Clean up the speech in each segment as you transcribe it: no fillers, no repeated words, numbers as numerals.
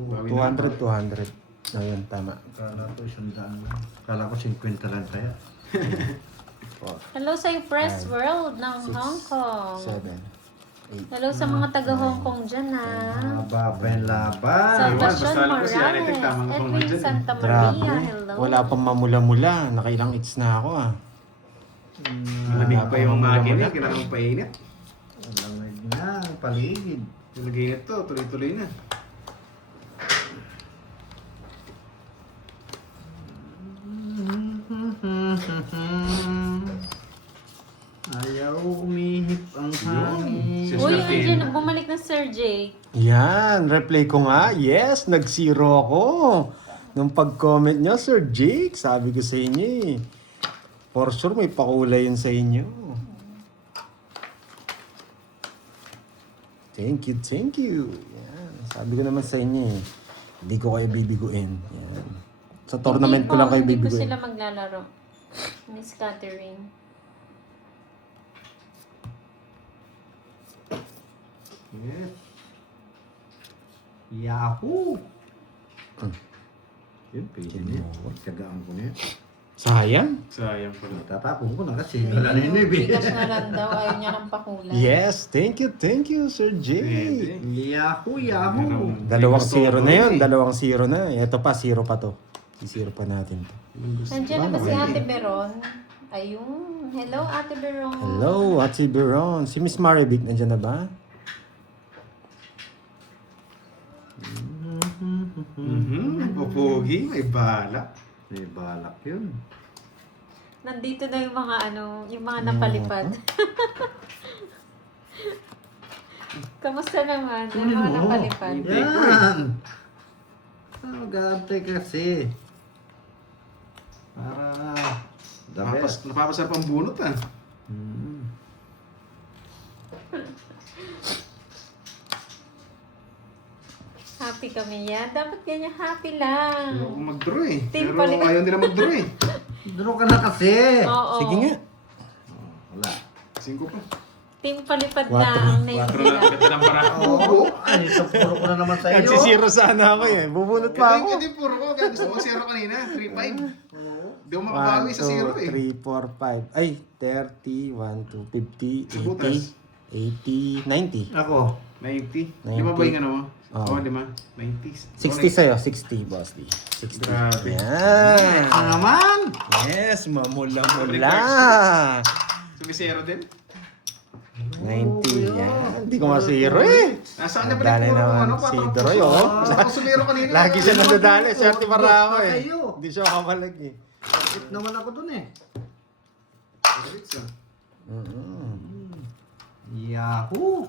200, 200. Ayun, tama. Kala ko 100 lang. Kala ko 50 lang kaya. Hello sa Fresh World ng Hong Kong. 7, 8. Hello sa mga taga Hong Kong dyan ha. Haba pa yung laban. Salvacion basta alam ko si Morales, Anitek, tamang ako Edwin dyan eh. Santa Grabe. Maria, hello. Wala pang mamula-mula. Nakailang hits na ako ah. Malamig pa yung makina, kailangan mong painit. Lamig na ang paligid. Yung nag-init to, tuloy-tuloy na. Ayaw umihip ang hangin. Yun. Uy, Swerte. andyan, bumalik na Sir Jake. Yan, replay ko nga. Yes, nag-zero ako. Nung pag-comment nyo, Sir Jake, sabi ko sa inyo eh. For sure, may pakulay yun sa inyo. Thank you, thank you. Yan, sabi ko naman sa inyo eh. Hindi ko kayo bibiguin. Yan. Sa tournament ko lang kayo Hindi po bibiguin. sila maglalaro. Miss Catherine. Yes. Yahoo! Yun, pwede na yan. Kagaan ko na yan. Sayang. Sayang pala. Tatapon ko na kasi. Wala na yun eh. Bigas na lang daw, ayaw niya ng pakulay. Yes, thank you, Sir Jake. Pwede. Yahoo! Yahoo! Dalawang zero na yun, dalawang zero na. Ito pa, zero pa to. Zero pa natin to. Nandiyan na ba si Ate Beron? Ayun. Hello, Ate Beron. Hello, Ate Biron. Si Miss Maribik, nandiyan na ba? Pupugi, may bala. May balak yun. Nandito na yung mga yung mga napalipad. Kamusta naman? Yung mga napalipad. Yan! Mag-aantay kasi. Para... The best. Napapasarap ang bunot ah. Happy kami yan. Dapat ganyan happy lang. Ayaw ko mag-draw eh. Team Pero pala- ayaw nila mag-draw eh. Draw ka na kasi! Oo. Sige nga. Wala. 5 pa. Team palipad Quatro. na ang name Pero na, nila. ganda ng barako. Oo. Ay, ito puro ko na naman sa iyo. Nagsisiro sana ako eh. Bubunot pa ako. Hindi, puro ko. Kaya gusto mo zero kanina. 3-5. Di ako 1, makabawi sa 0 eh. 2, 3, 4, 5. Ay, 30, 1, 2, 50, Sa butas. 80, 80, 90. Ako. 90. Lima ba yung ano mo? Oo. Oo, 5. 90. 60 sa'yo, 60, boss D. 60. Grabe. Yan. Ang naman! Yes, mamula-mula. So may 0 din? 90, yan. Hindi ko masiro eh. Nasaan na ba Dali yung puro naman ano? si Patro Droy, oh. Ako sumero kanina. Lagi siya nadadali. Swerte para ako eh. Sa'yo. Hindi siya kamalag eh. Kapit naman ako dun eh. Yahoo!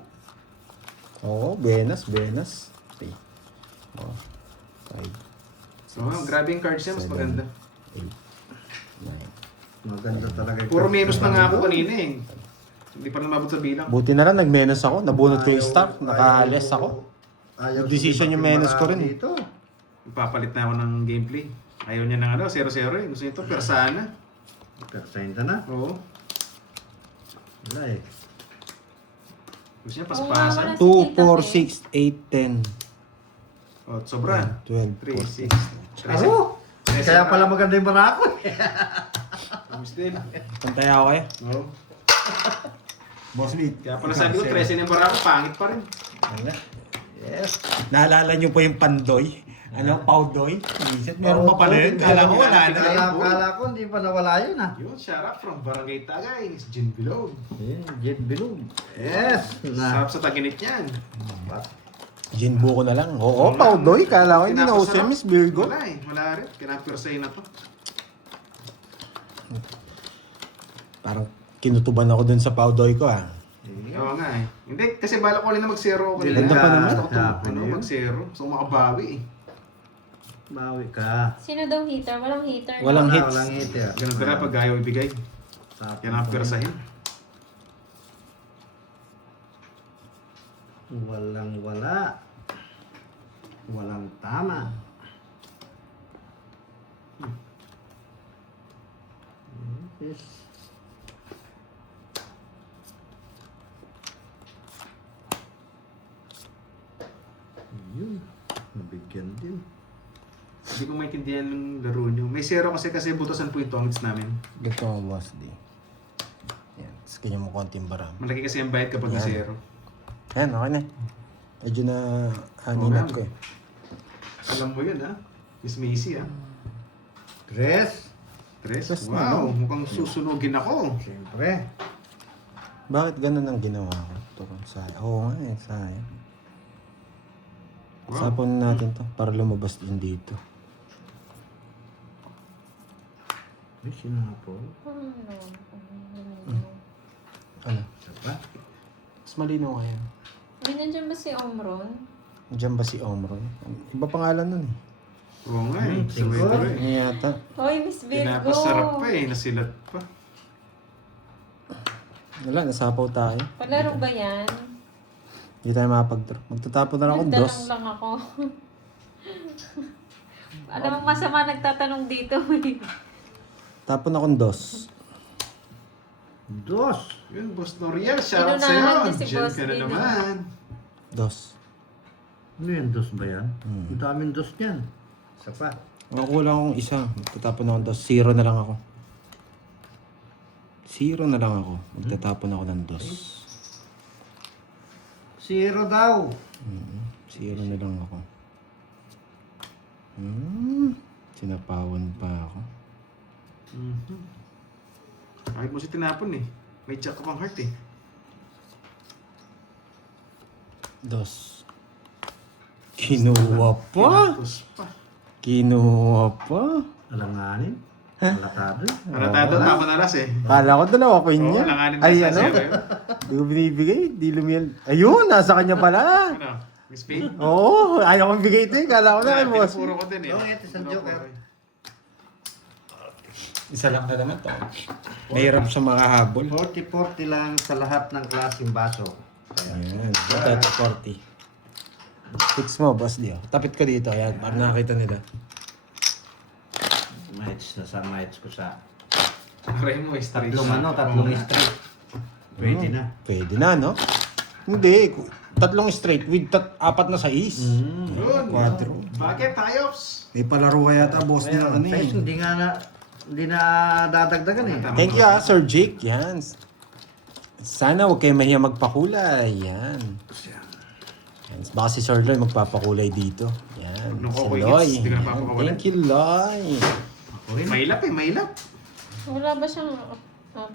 Oo, Benas, Benas. 3, 4, 5, So, grabe yung cards niya. Mas maganda. 8, 9. Maganda talaga. yung Puro kapit minus na naman nga ako dun. kanina eh. Hindi pa namabot sa bilang. Buti na lang, nag-menos ako. Nabunot ko yung Ayaw- stock. Naka-less ako. Ayaw Decision yung sumibat menos ko rin. Dito. Ipapalit na ako ng gameplay. Ayaw niya ng 0-0 eh. Gusto niya ito, persana. Persenta na. Oo. Wala eh. Gusto niya Oo, paspasan. wala. 2, 4, 6, 8, 10. Oh, sobra. 12, 3, 6. Ako! Kaya pala maganda yung barako eh. Tapos din. Pantay ako eh. Oo. Boss Meat. Kaya pala sabi ko, 13 yung barako, pangit pa rin. Yes. Naalala niyo po yung Pandoy? Ano? Powdoy? Isip, meron pa pala yun. Kala ko wala na. Kala ko hindi pa nawala yun ah. Yun, shout out from Barangay Tagay. It's Gin Bilog. Jet Bilog. Yes! Sarap sa taginit yan. Gin buko na lang. Oo, Powdoy. Kala ko hindi na uso Miss Virgo. Wala eh, wala rin. Kinapirsahin na to. Parang kinutuban ako dun sa Powdoy ko ah. Oo nga eh. Hindi, kasi balak ko rin na mag-zero ako. Ganda pa naman. Gusto ko mag-zero. Gusto ko makabawi eh. Bawi ka. Sino daw heater? Walang heater. no? Walang hits. Walang hit eh. Ganun ka na pag ayaw ibigay. Yan ang pirsahin. Walang wala. Walang tama. Yes. Yun. Nabigyan Ganun din. Hindi ko maintindihan yung laro nyo. May zero kasi butasan po yung tongits namin. Ganito ang boss D. Yan. Tapos ganyan mo konting baram. Malaki kasi ang bayad kapag na zero. Ayan, okay na. Medyo na haninap ko eh. Alam mo yun ha? Miss Macy ha? Tres. Tres? Tres na, Wow, no? mukhang susunugin ako. Siyempre. Bakit ganun ang ginawa ko? Oo nga eh, sayang. Wow. Sapon natin to para lumabas din dito. May sinapol. Ano? Isa pa. Mas malinaw kaya. May nandiyan ba si Omron? Diyan ba si Omron? Iba pangalan nun eh. Oo nga eh. Siguro. Sabay-sabay. Ano yata? Hoy, Miss Virgo! Pinapasarap pa eh. Nasilat pa. Wala, nasapaw tayo. Palaro ba yan? Hindi tayo makapag-draw. Magtatapon na lang ako, dos. Nagtanong lang ako. Alam mo, masama nagtatanong dito eh. Tapon akong dos. Dos. Yun, Boss Noriel. Shoutout Inunahan sa'yo. niya si Diyan Boss ka na Dino. naman. Dos. Ano yan? Dos ba yan? Ang daming dos niyan. Isa pa. Ang kulang akong isa. Magtatapon akong dos. Zero na lang ako. Zero na lang ako. Magtatapon ako ng dos. Zero daw. Zero na lang ako. Sinapawan pa ako. Kahit mo si tinapon eh. May check ka pang heart eh. Dos. Kinuha pa. Tinapos pa. Kinuha pa. Alanganin. Malatado. Maratado, tapon na alas eh. Kala ko dalawa ko Oo, niya. langanin Ay, ka ano? sa zero eh. Hindi ko binibigay. Di lumiyan. Ayun, nasa kanya pala. Ano? Miss Payne? Oo, ayaw kong bigay ito eh. Kala ko na kay boss. Pinupuro ko din eh. Oo, ito isang joker. Isa lang na naman to. Mahirap sa mga habol. 40-40 lang sa lahat ng klaseng baso. Ayan, ito 40. Fix mo, boss Dio. Tapit ko dito, ayan, para nakita nila. Mites na sa mites ko sa Aray mo, straight. tatlong straight. Pwede na. Pwede na, no? Hindi, tatlong straight with apat na sais. Yun. Quadro. Bakit? Tayops. May palaro kaya ta, boss nila ano Size, eh. hindi na dadagdagan eh. Thank you Sir Jake. Yan. Sana huwag kayo mahiya magpakulay. Yan. Yan. Baka si Sir Loy magpapakulay dito. Yan. Nung Si Kokoy Loy. Hits, di ka Yan. napapakulay. Thank you, Loy. Mailap eh, mailap. Wala ba siyang upload?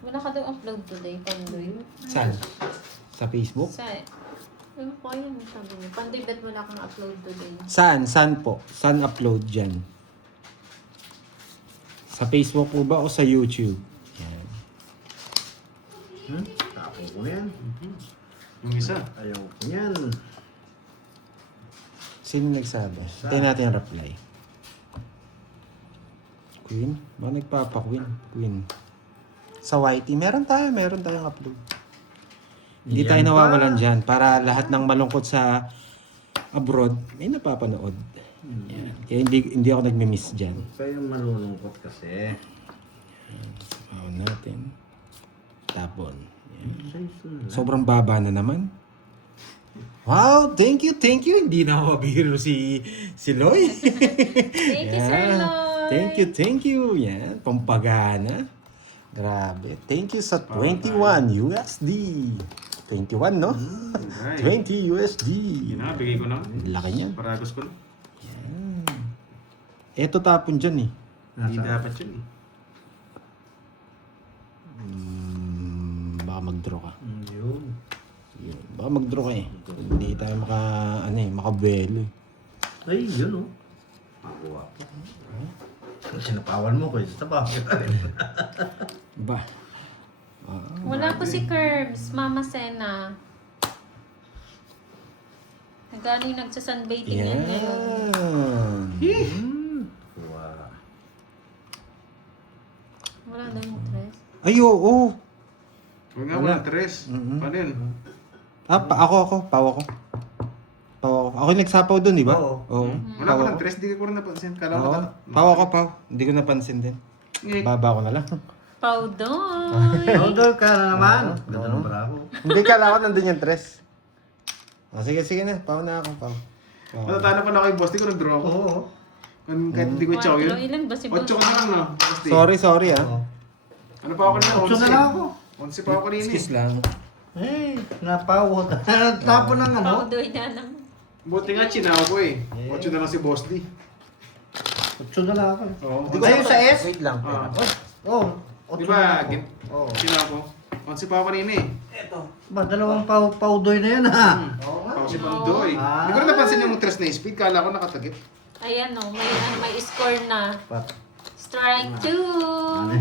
Wala ka daw upload today, Pandoy. Saan? Sa Facebook? Sa... Ano ko yun, sabi niya. Pandoy, ba't wala kang upload today? Saan? Saan po? Saan upload dyan? Sa Facebook po ba o sa YouTube? Yan. Tapo ko yan. Yung isa. Ayaw ko yan. Sino nagsabi? Hintayin natin ang reply. Queen? Ba nagpapa-queen? Queen. Sa YT, meron tayong upload. Hindi Yan tayo ba? nawawalan dyan. Para lahat ng malungkot sa abroad, may napapanood. Yan. Kaya hindi ako nagmi-miss dyan. Kayo malulungkot kasi. Sabaw natin. Tapon. Yan. Size na lang. Sobrang baba na naman. Wow, thank you. Hindi na ako mabihiro si Loy. Thank you, Sir Yan. Loy. Thank you. Yan, pampagana. Grabe. Thank you sa 21 USD. 21, no? Alright. 20 USD. Yun na, bigay ko na. Laki niya. Paragos ko na. Eto tapon dyan eh. Hindi dapat yun eh. Baka mag-draw ka. Yun. Yun. Baka mag-draw ka eh. Hindi tayo makabuelo eh. Ay, yun oh. Makuha po. Sinapawan mo ko. Sa bakit? Ba? Wala po si Curbs, Mama Sena. Nagaling nagsasunbaiting yan ngayon. Yan. Wow. Wala daw yung tres. Ay, oo. Huwag nga, walang tres. Paano yun? Ako. Pao ako. Ako yung nagsapaw dun, di ba? Oo. Wala ko lang tres, di ko rin napansin. Kala ko Oo. Pao. Hindi ko napansin din. Baba ko na lang. Powdoy! Outdoor ka na naman. Ganda ng bravo. Hindi, kala ko nandun yung tres. Sige na. Pao na ako. Matatalo pa na kay Boss D kung nag-draw ako. Oo. Kahit hindi ko chow yun. Ilan ba si Boss? 8 ka na lang, no? Boss D. Sorry ah. Oo. Ano pa ako kanina? 8 na lang ako. 11 pa ako kanina. Excuse lang. Eh, napawot. Tapon ng ano? Paudoy na naman. Buti nga, chinaw ko eh. 8 na lang si Boss D. 8 na lang ako. Oo. Ayun sa S? Wait lang. Ah. Oo. Di ba, Oo. chinaw ko? 11 pa ako kanina eh. Ba, dalawang paudoy na yan ha. Oo nga. Ako si Pandoy. Ah. Hindi ko rin napansin yung tres na speed. Kala ko nakatagit. Ayan o, may score na. Pat. Strike 2.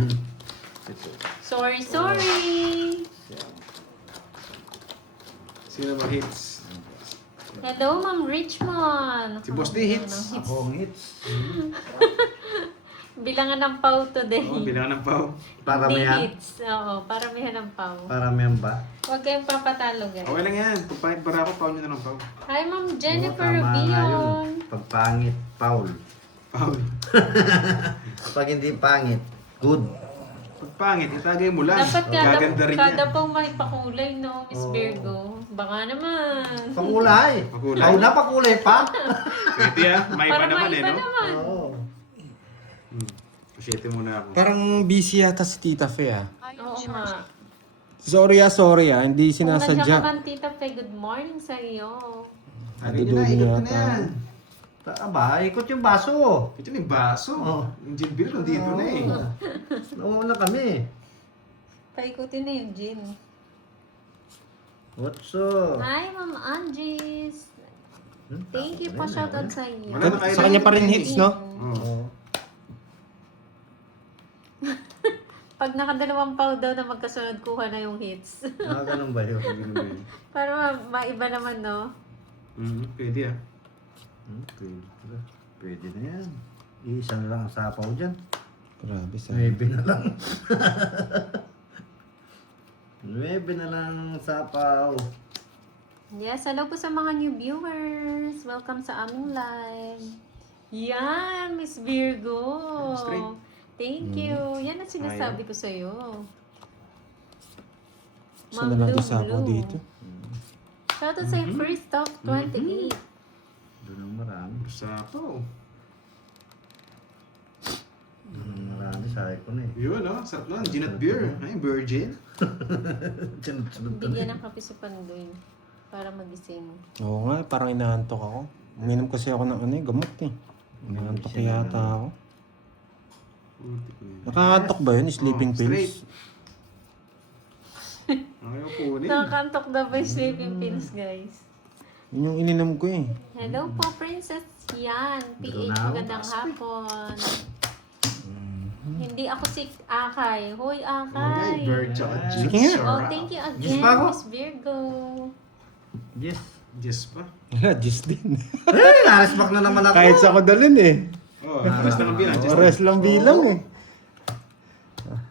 Sorry. Sino ba hits? Hello, Ma'am Richmond. Si Boss D hits. Ako ang hits. Bilangan ng pau today. Oo, bilangan ng pau. Hindi Paramihan. hits. Oo, paramihan ng pau. Paramihan ba? Huwag kayong papatalo, guys. Okay lang yan. Pag pangit bara ako, pau nyo na ng pau. Hi, Ma'am Jennifer Oo, tama nga yun. Rubion. Pag pangit, foul. Pau. Pag hindi pangit, good. Pag pangit, itagay mo lang. Dapat Gaganda rin kada yan. pong may pakulay, no, Miss Virgo. Baka naman. Pakulay. Pakulay. Pau na pakulay pa. Pwede ah. May iba Para naman may eh, iba no? naman. Oo. Pasyete muna ako. Parang busy yata si Tita Fe ah. Oo nga. Sorry ah. Hindi Kung nandiyan ka sinasadya. man, Tita Fe, good morning sa iyo. Sabi nyo na, Nadudumi ikot ko na yata. yan. Aba, ikot yung baso. Ito na yung baso. Oo. Yung gin beer, nandito na eh. Nauna kami. Paikutin na yung gin. What's up? Hi, Ma'am Angies. Thank you po, shoutout sa iyo. Wala na kayo Sa kanya pa rin hits, no? Oo. Pag nakadalawang pau daw na magkasunod, kuha na yung hits. Ganun ba yun? Para maiba naman, no? Pwede ah. Pwede na yan. Isa na lang ang sapaw dyan. Grabe sa. 9 na lang. 9 na lang ang sapaw. Yes, hello po sa mga new viewers. Welcome sa aming live. Yan, Miss Virgo. Straight. Thank you. Yan ang sinasabi ko sa'yo. Gusto na lang isa ako dito. Shoutout sa First Top 28. Doon ang marami. Sapo. Doon ang marami. Sabi ko na eh. Yun oh, sarap nun. Gin at beer. Ay, virgin. Sunod-sunod to Bigyan ng kape si Pandoy para magising. Oo nga, parang inaantok ako. Uminom kasi ako ng gamot eh. Inaantok yata ako. Nakakantok ba yun? Sleeping straight. pills? Ayaw punin. Nakakantok daw ba yung sleeping pills, guys? Yun yung ininom ko eh. Hello po, Princess Yan. PH, magandang hapon. Hindi ako si Akay. Hoy, Ay, Akay. bird tsaka gin. Sige nga. Oh, thank you Yes again, pa ako? Miss Virgo. Yes. Yes pa. Just din. Eh, naresback na naman ako. Kahit sa ako dalhin eh. Oh, rest lang ang bilang. Oras lang bilang eh.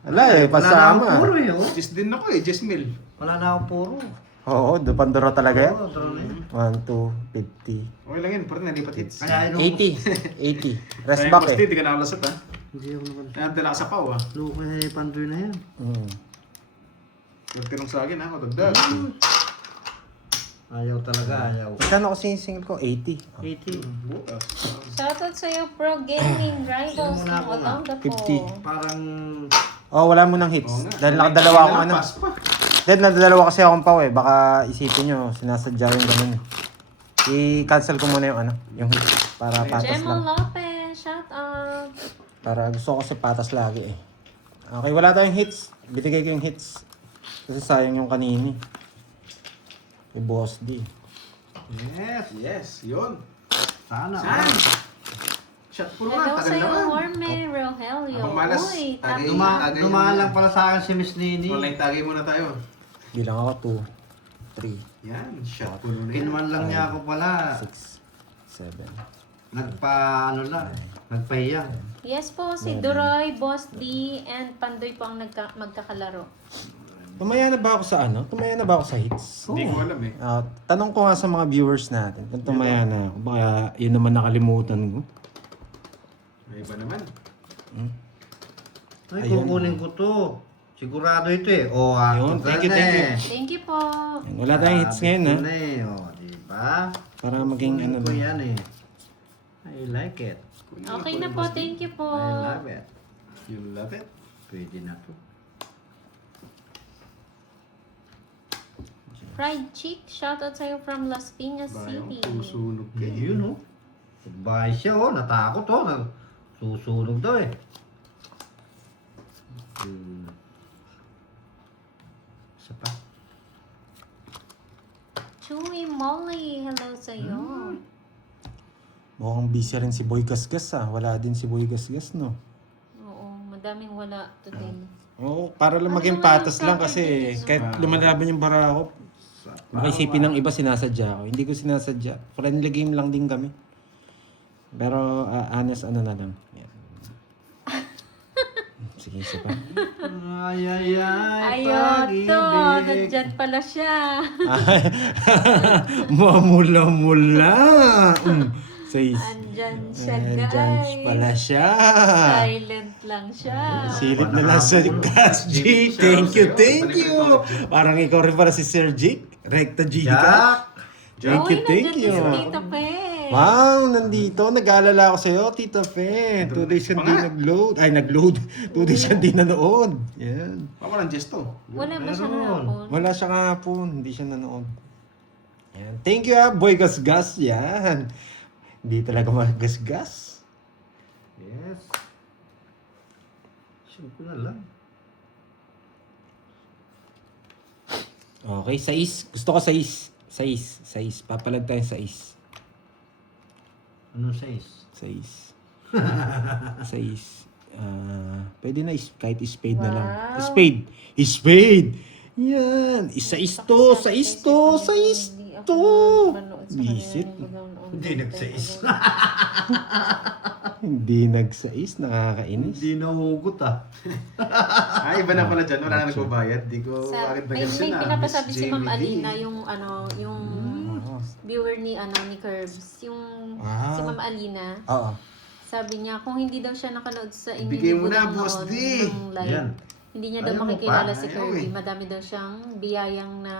Wala eh, Wala na akong pasama. puro eh. Oh. Just din ako eh, just meal. Wala na akong puro. Oo, Pandora talaga yan. Oo, draw na yan. 1, 2, 50. Okay lang yun, parang nalipat hits. Kaya inom 80. Rest Kaya back Boss D, eh. di ka nakalasot ha. Hindi ako naman. Kaya ang dala ka sa pau ah. Luko eh, Pandoy na yan. Nagtinong sa akin ha, matagdag. Ayaw talaga, ayaw. Saan ako single ko? 80. 80. Bukas. Shoutout sa iyo, Pro Gaming Rivals Sino muna ng ako Olonga po. 50. Parang... Oh, wala mo ng hits. Oo nga. Dahil nakadalawa akong ano. Pass pa. Dahil nakadalawa kasi akong pau eh. Baka isipin nyo, sinasadya yung ganun. I-cancel ko muna yung yung hits. Para patas Gemma lang. Lopez, shoutout. Para gusto ko kasi patas lagi eh. Okay, wala tayong hits. Binigay ko yung hits. Kasi sayang yung kanini. Kay Boss D. Yes. Yes, yun. Sana. Saan? Shot puno Hello nga, sa tagal iyo, naman. Warme Rogelio. Abang malas. Uy, Tagay. tapi. Dumaan lang pala sa akin si Miss Nini. Online tagay muna tayo. Bilang ako 2, 3, Yan, shot puno na yan. Kinuman lang niya ako pala. 6, 7. Nagpahiya. Yes po, si Duroy, Boss D, and Pandoy po ang magkakalaro. Tumaya na ba ako sa Tumaya na ba ako sa hits? Hindi ko alam eh. Tanong ko nga sa mga viewers natin kung tumaya na ako. Baka yun naman nakalimutan ko. May iba naman. Ay, Ayun. kukunin ko to. Sigurado ito eh. O, Yun, thank you, thank you. Thank you po. Wala tayong hits ngayon ha. O, diba? Para maging ano Ko lang. yan eh. I like it. Okay na po, thank you po. I love it. You love it? Pwede na to. Fried chick, shoutout sa'yo from Las Piñas Bayang City. susunog ka eh. Yun oh. Bahay siya oh. Natakot oh. Susunog daw eh. Isa pa. Chewy Molly, hello sa'yo. Mukhang busy rin si Boy Gasgas ah. Wala din si Boy Gasgas no. Oo, madaming wala today. Oo, para lang Ano maging naman patas yung lang kasi Saturday, kahit lumalaban yung bara ako, baka isipin ng iba sinasadya ako. Hindi ko sinasadya. Friendly game lang din kami. Pero honest ano na lang. Yan. Sige, isa pa. Ay, ay, ay. Ayoto, pag-ibig. nandyan pala siya. Mamula-mula. Says. Andyan siya, Andyan guys. pala siya. Silent lang siya. Silip na lang sa Gas G. Thank you, thank you. Parang ikaw rin pala si Sir Jake. Recta G ka. Jack. Thank you, Uy, thank nandyan you. din si Tito Pe. Wow, nandito. Nag-aalala ako sa'yo, Tito Fe. 2 days ka di nag-load. Ay, nag-load. 2 days ka di nanood. Yan. Baka walang gesto. Wala ba siya Meron. hapon? Wala siya kahapon. Hindi siya nanood. Yan. Thank you Boy Gasgas. Yan. Hindi talaga magasgas. Yes. Siyempre na lang. Okay, 6. Gusto ko 6. 6. Papalag tayo 6. Anong size? 6. 6. Pwede na kahit spade na lang. Wow. Spade! Yan! Isa-is to! Sa-is to! Sa-is to! Visit. Hindi nagsais. Hindi nagsais. Nakakainis. Hindi nahugot ah. Ah, iba na pala dyan. Wala na nagbabayad. Di ko agad May na pinapasabi Miss si Ma'am Jamie Alina, Lee. yung viewer ni ni Curbs, yung Wow. si Ma'am Alina. Oo. Sabi niya, kung hindi daw siya nakanood sa inyo Bigay mo ni na, Budang Boss noon, D. ng live, Yan. hindi niya daw Ayaw mo makikilala pa? si Ayaw Kirby. eh. Madami daw siyang biyayang na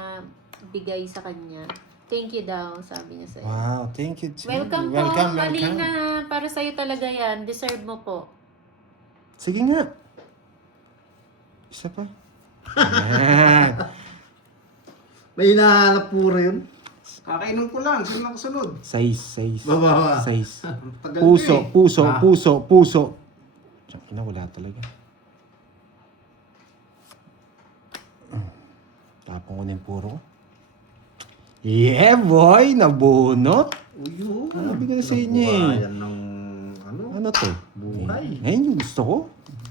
bigay sa kanya. Thank you daw, sabi niya sa'yo. Wow, thank you. too. Welcome po, welcome. Alina. Para sa'yo talaga yan. Deserve mo po. Sige nga. Isa pa. Yan. May hinahanap puro yun. Kakainom ko lang. Sino lang kasunod? 6. Baba. 6. Ang tagal Puso, ko eh. puso, Ah. puso. Tsaka wala talaga. Tapong ko na yung puro ko. Yeah, boy! Nabunot! Uyo. Sabi ko na sa inyo eh. Nabuhayan ng ano? Ano to? Buhay. Ngayon yung gusto ko.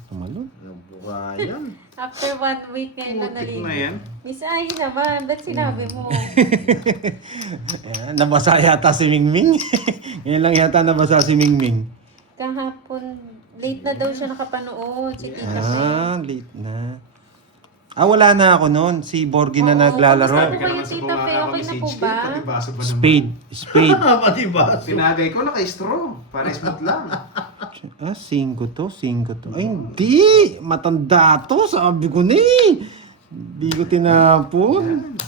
Tumalon. Nabuhayan. After 1 week ngayon na Putik naligo. na yan. Miss Ay naman, ba't sinabi mo? Ayan, nabasa yata si Mingming. Ngayon lang yata nabasa si Mingming. Kahapon, late na daw siya nakapanood. Si Tita Pe. Late na. Wala na ako noon. Si Borgie na Oo, naglalaro. kamusta Sabi ka naman sa Tita Fe, mga okay na po message ba? ko. Pati baso ba naman? Spade. Pati ba? Pinagay ko naka-straw. Para smooth lang. 5 to. Ay, hindi. Matanda to. Sabi ko na eh. Hindi ko tinapon.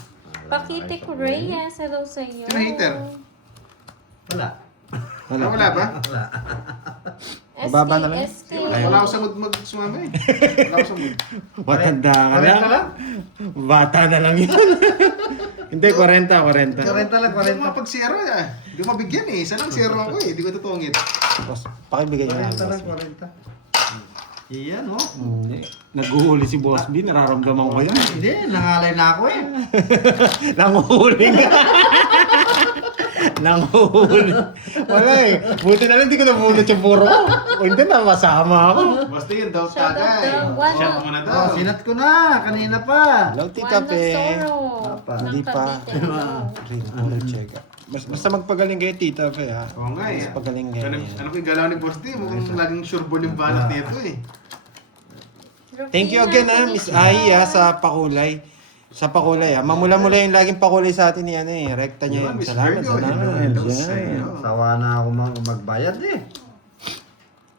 Pakitik Reyes, hello sa iyo. Sino hater? Wala. Wala ba? Wala. Mababa na lang. SK. Wala ako sa mood mag-sumama eh. Wala ako sa mood. Matanda ka Karenta na. lang? Bata na lang yun. Hindi, 40. Karenta lang, Hindi ko 40. mapag-zero eh. Hindi ko mabigyan eh. Isa lang zero ako eh. Hindi ko tutungit. Boss, pakibigay niya. 40 lang, Boss. 40. Iyan oh. Hindi. Naguhuli si Boss B. Nararamdaman ko yan. Hindi, nangalay na ako eh. Nanguhuli nga. Nanguhuli. Wala eh. Buti na lang hindi ko nabunot yung puro ko. O hindi na, masama ako. Basta yun daw Shout out tagay. daw. One Shout of- mo na Oh, daw. sinat ko na. Kanina pa. Hello, Tita One of Pe. sorrow. Apa. Ng Hindi pa. Cavite, hello. Rin, check. Basta magpagaling kayo, Tita Pe, ha? Oo nga eh. Mas pagaling kayo. Ano ko yung galaw ni Boss D? Mukhang laging sureball yung banat nito eh. Thank you again, ha, Miss Ai, ha, sa pakulay. Sa pakulay, ha. Mamula-mula yung laging pakulay sa atin ni ano eh. Rekta niya yan. Miss Salamat, Virgo, salamat. hello Yan. sa'yo. Sawa na ako magbayad eh.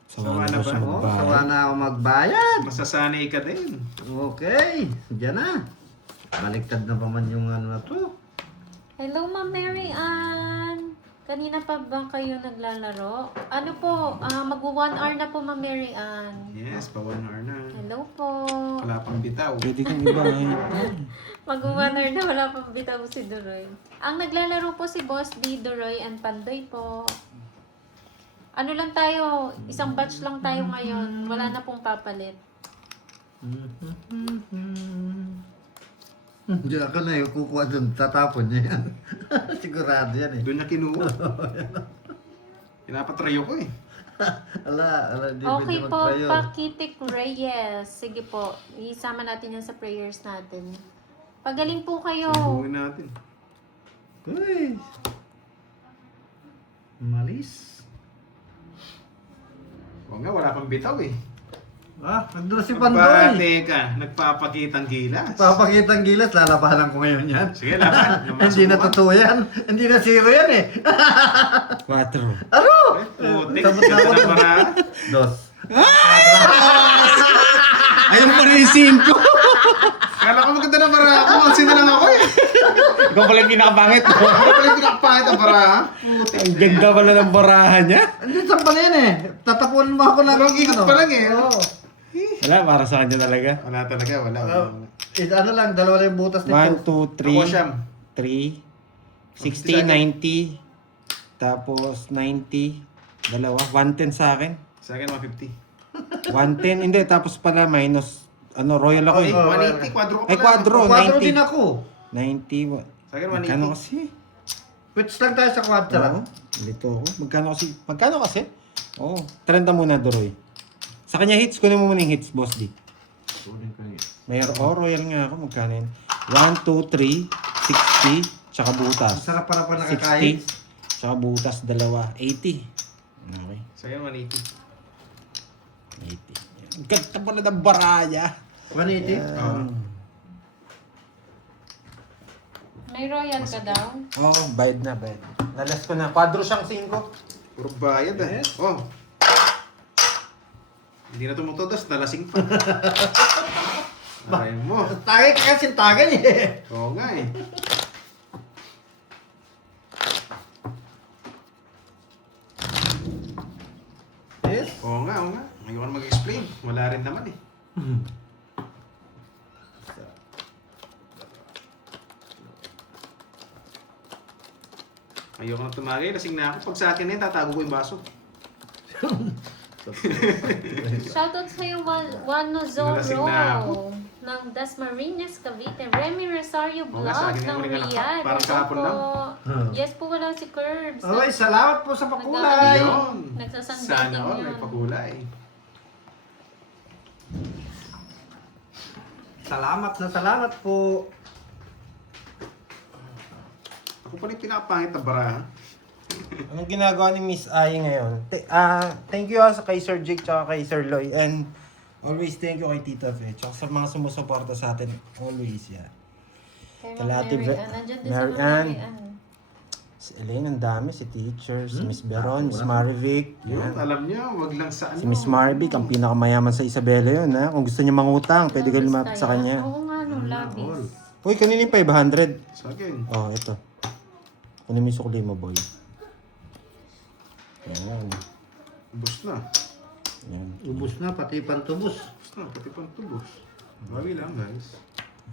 Sawa Sawa na na ko siya ba? Oh, magbayad. sawa na ako magbayad. Masasanay ka din. Okay, diyan na. Baliktad na pa man yung ano na to. Hello, Ma'am Mary Ann. Kanina pa ba kayo naglalaro? Ano po, mag-1 hour na po, Ma'am Mary Ann. Yes, pa 1 hour na. Hello po. Wala pang bitaw. Pwede kang ibahin. Mag-1 hour na wala pang bitaw si Doroy. Ang naglalaro po si Boss D, Doroy, and Pandoy po. Ano lang tayo, isang batch lang tayo ngayon. Wala na pong papalit. Hindi ako na yung kukuha dun, tatapon niya yan. Sigurado yan eh. Doon niya kinuha. Pinapatrayo ko eh. Ala, di Okay pwede po, mag-trayo. Pakitik Reyes. Sige po, isama natin yan sa prayers natin. Pagaling po kayo. Subuhin natin. Uy! Malis. O nga, wala pang bitaw eh. Ah, nandun na si Pandoy. Teka, nagpapakitang gilas. Papakitang gilas, lalabanan ko ngayon yan. Sige, laban. Hindi na totoo yan. Hindi na zero yan eh. 4. Ano? Putik, Tapos na ako ganda dun. na para. Dos. Ayun pa rin yung 5. Kala ko maganda na para. Kumansin na lang ako eh. Ikaw pala yung pinakapangit mo. Ano pala yung pinakapangit ang para? Putik. Ang ganda pala ng barahan niya. Hindi, saan pa na yan eh. Tatapuan mo ako ng Dalawang ikot pa lang eh. Oo. Wala, para sa kanya talaga. Wala talaga, wala. Ano lang, dalawa lang yung butas 1, nito. 2, Ako siyam. 3, 60, 90, tapos 90, dalawa, 110 sa akin. Sa akin, 150. 110, hindi, tapos pala minus, royal ako eh. 180, quadro ko Ay, pala. quadro. Quadro 90. din ako. 90, Sa akin, 180. magkano kasi? Quits lang tayo sa quadra. Oo, dito ako. Magkano kasi? Oo, 30 muna, Doroy. Sa kanya hits, kunin mo muna yung hits, Boss D. May royal nga ako, magkano yun? 1, 2, 3, 60, tsaka butas. Sarap para pa nakakain. 60, tsaka butas, dalawa, 80. Okay, Sa akin, 180. 80. Ang ganda pala ng baraya. 180? May royal ka daw? Oo, bayad na, bayad. Nalas ko na. Quadro siyang 5. Puro bayad ah. Oh. Hindi na tumutodos, nalasing pa. Aray mo. Tagay ka kasi tagay eh. Oo nga eh. Yes? Oo nga, oo nga. Ngayon ka mag-explain. Wala rin naman eh. Ayoko na tumagay. Lasing na ako. Pag sa akin na yun, tatago ko yung baso. Shoutout sa'yo, Juan Nozoro Nalasing na ako. ng Dasmariñas, Cavite. Remy Rosario Oo nga, sa Vlog akin ng yung uling anak ko. Riyadh. Parang Ito kahapon po. lang. Yes po, wala si Curbs. Okay, salamat po sa pakulay. Ayun. Nagsasundating Sana all yun. may pakulay. Salamat po. Ako pa rin pinakapangit na bara. Anong ginagawa ni Miss Ai ngayon? Thank you sa kay Sir Jake tsaka kay Sir Loy. And always thank you kay Tita Fe. Tsaka sa mga sumusuporta sa atin. Always yan. Kay Ma'am Kalahati Mary Ve- Ann. Nandyan din Mary si Ma'am Ann. Mary Ann. Si Elaine, ang dami. Si Teacher, si Miss Beron, Miss Marivic. Yun, Yan. alam niyo, wag lang sa ano. Si Miss Marivic, ang pinakamayaman sa Isabela yun. Ha? Kung gusto niyo mangutang, pwede kayo lumapit sa kanya. Oo nga, no, labis. Uy, kanina yung 500. Sa akin. Oh, ito. Kunin mo yung sukli mo, boy. Yan. Ubus na. Yan. Ubus na, pati pantubos. Ubus na, pati pang tubos. Bawi lang guys.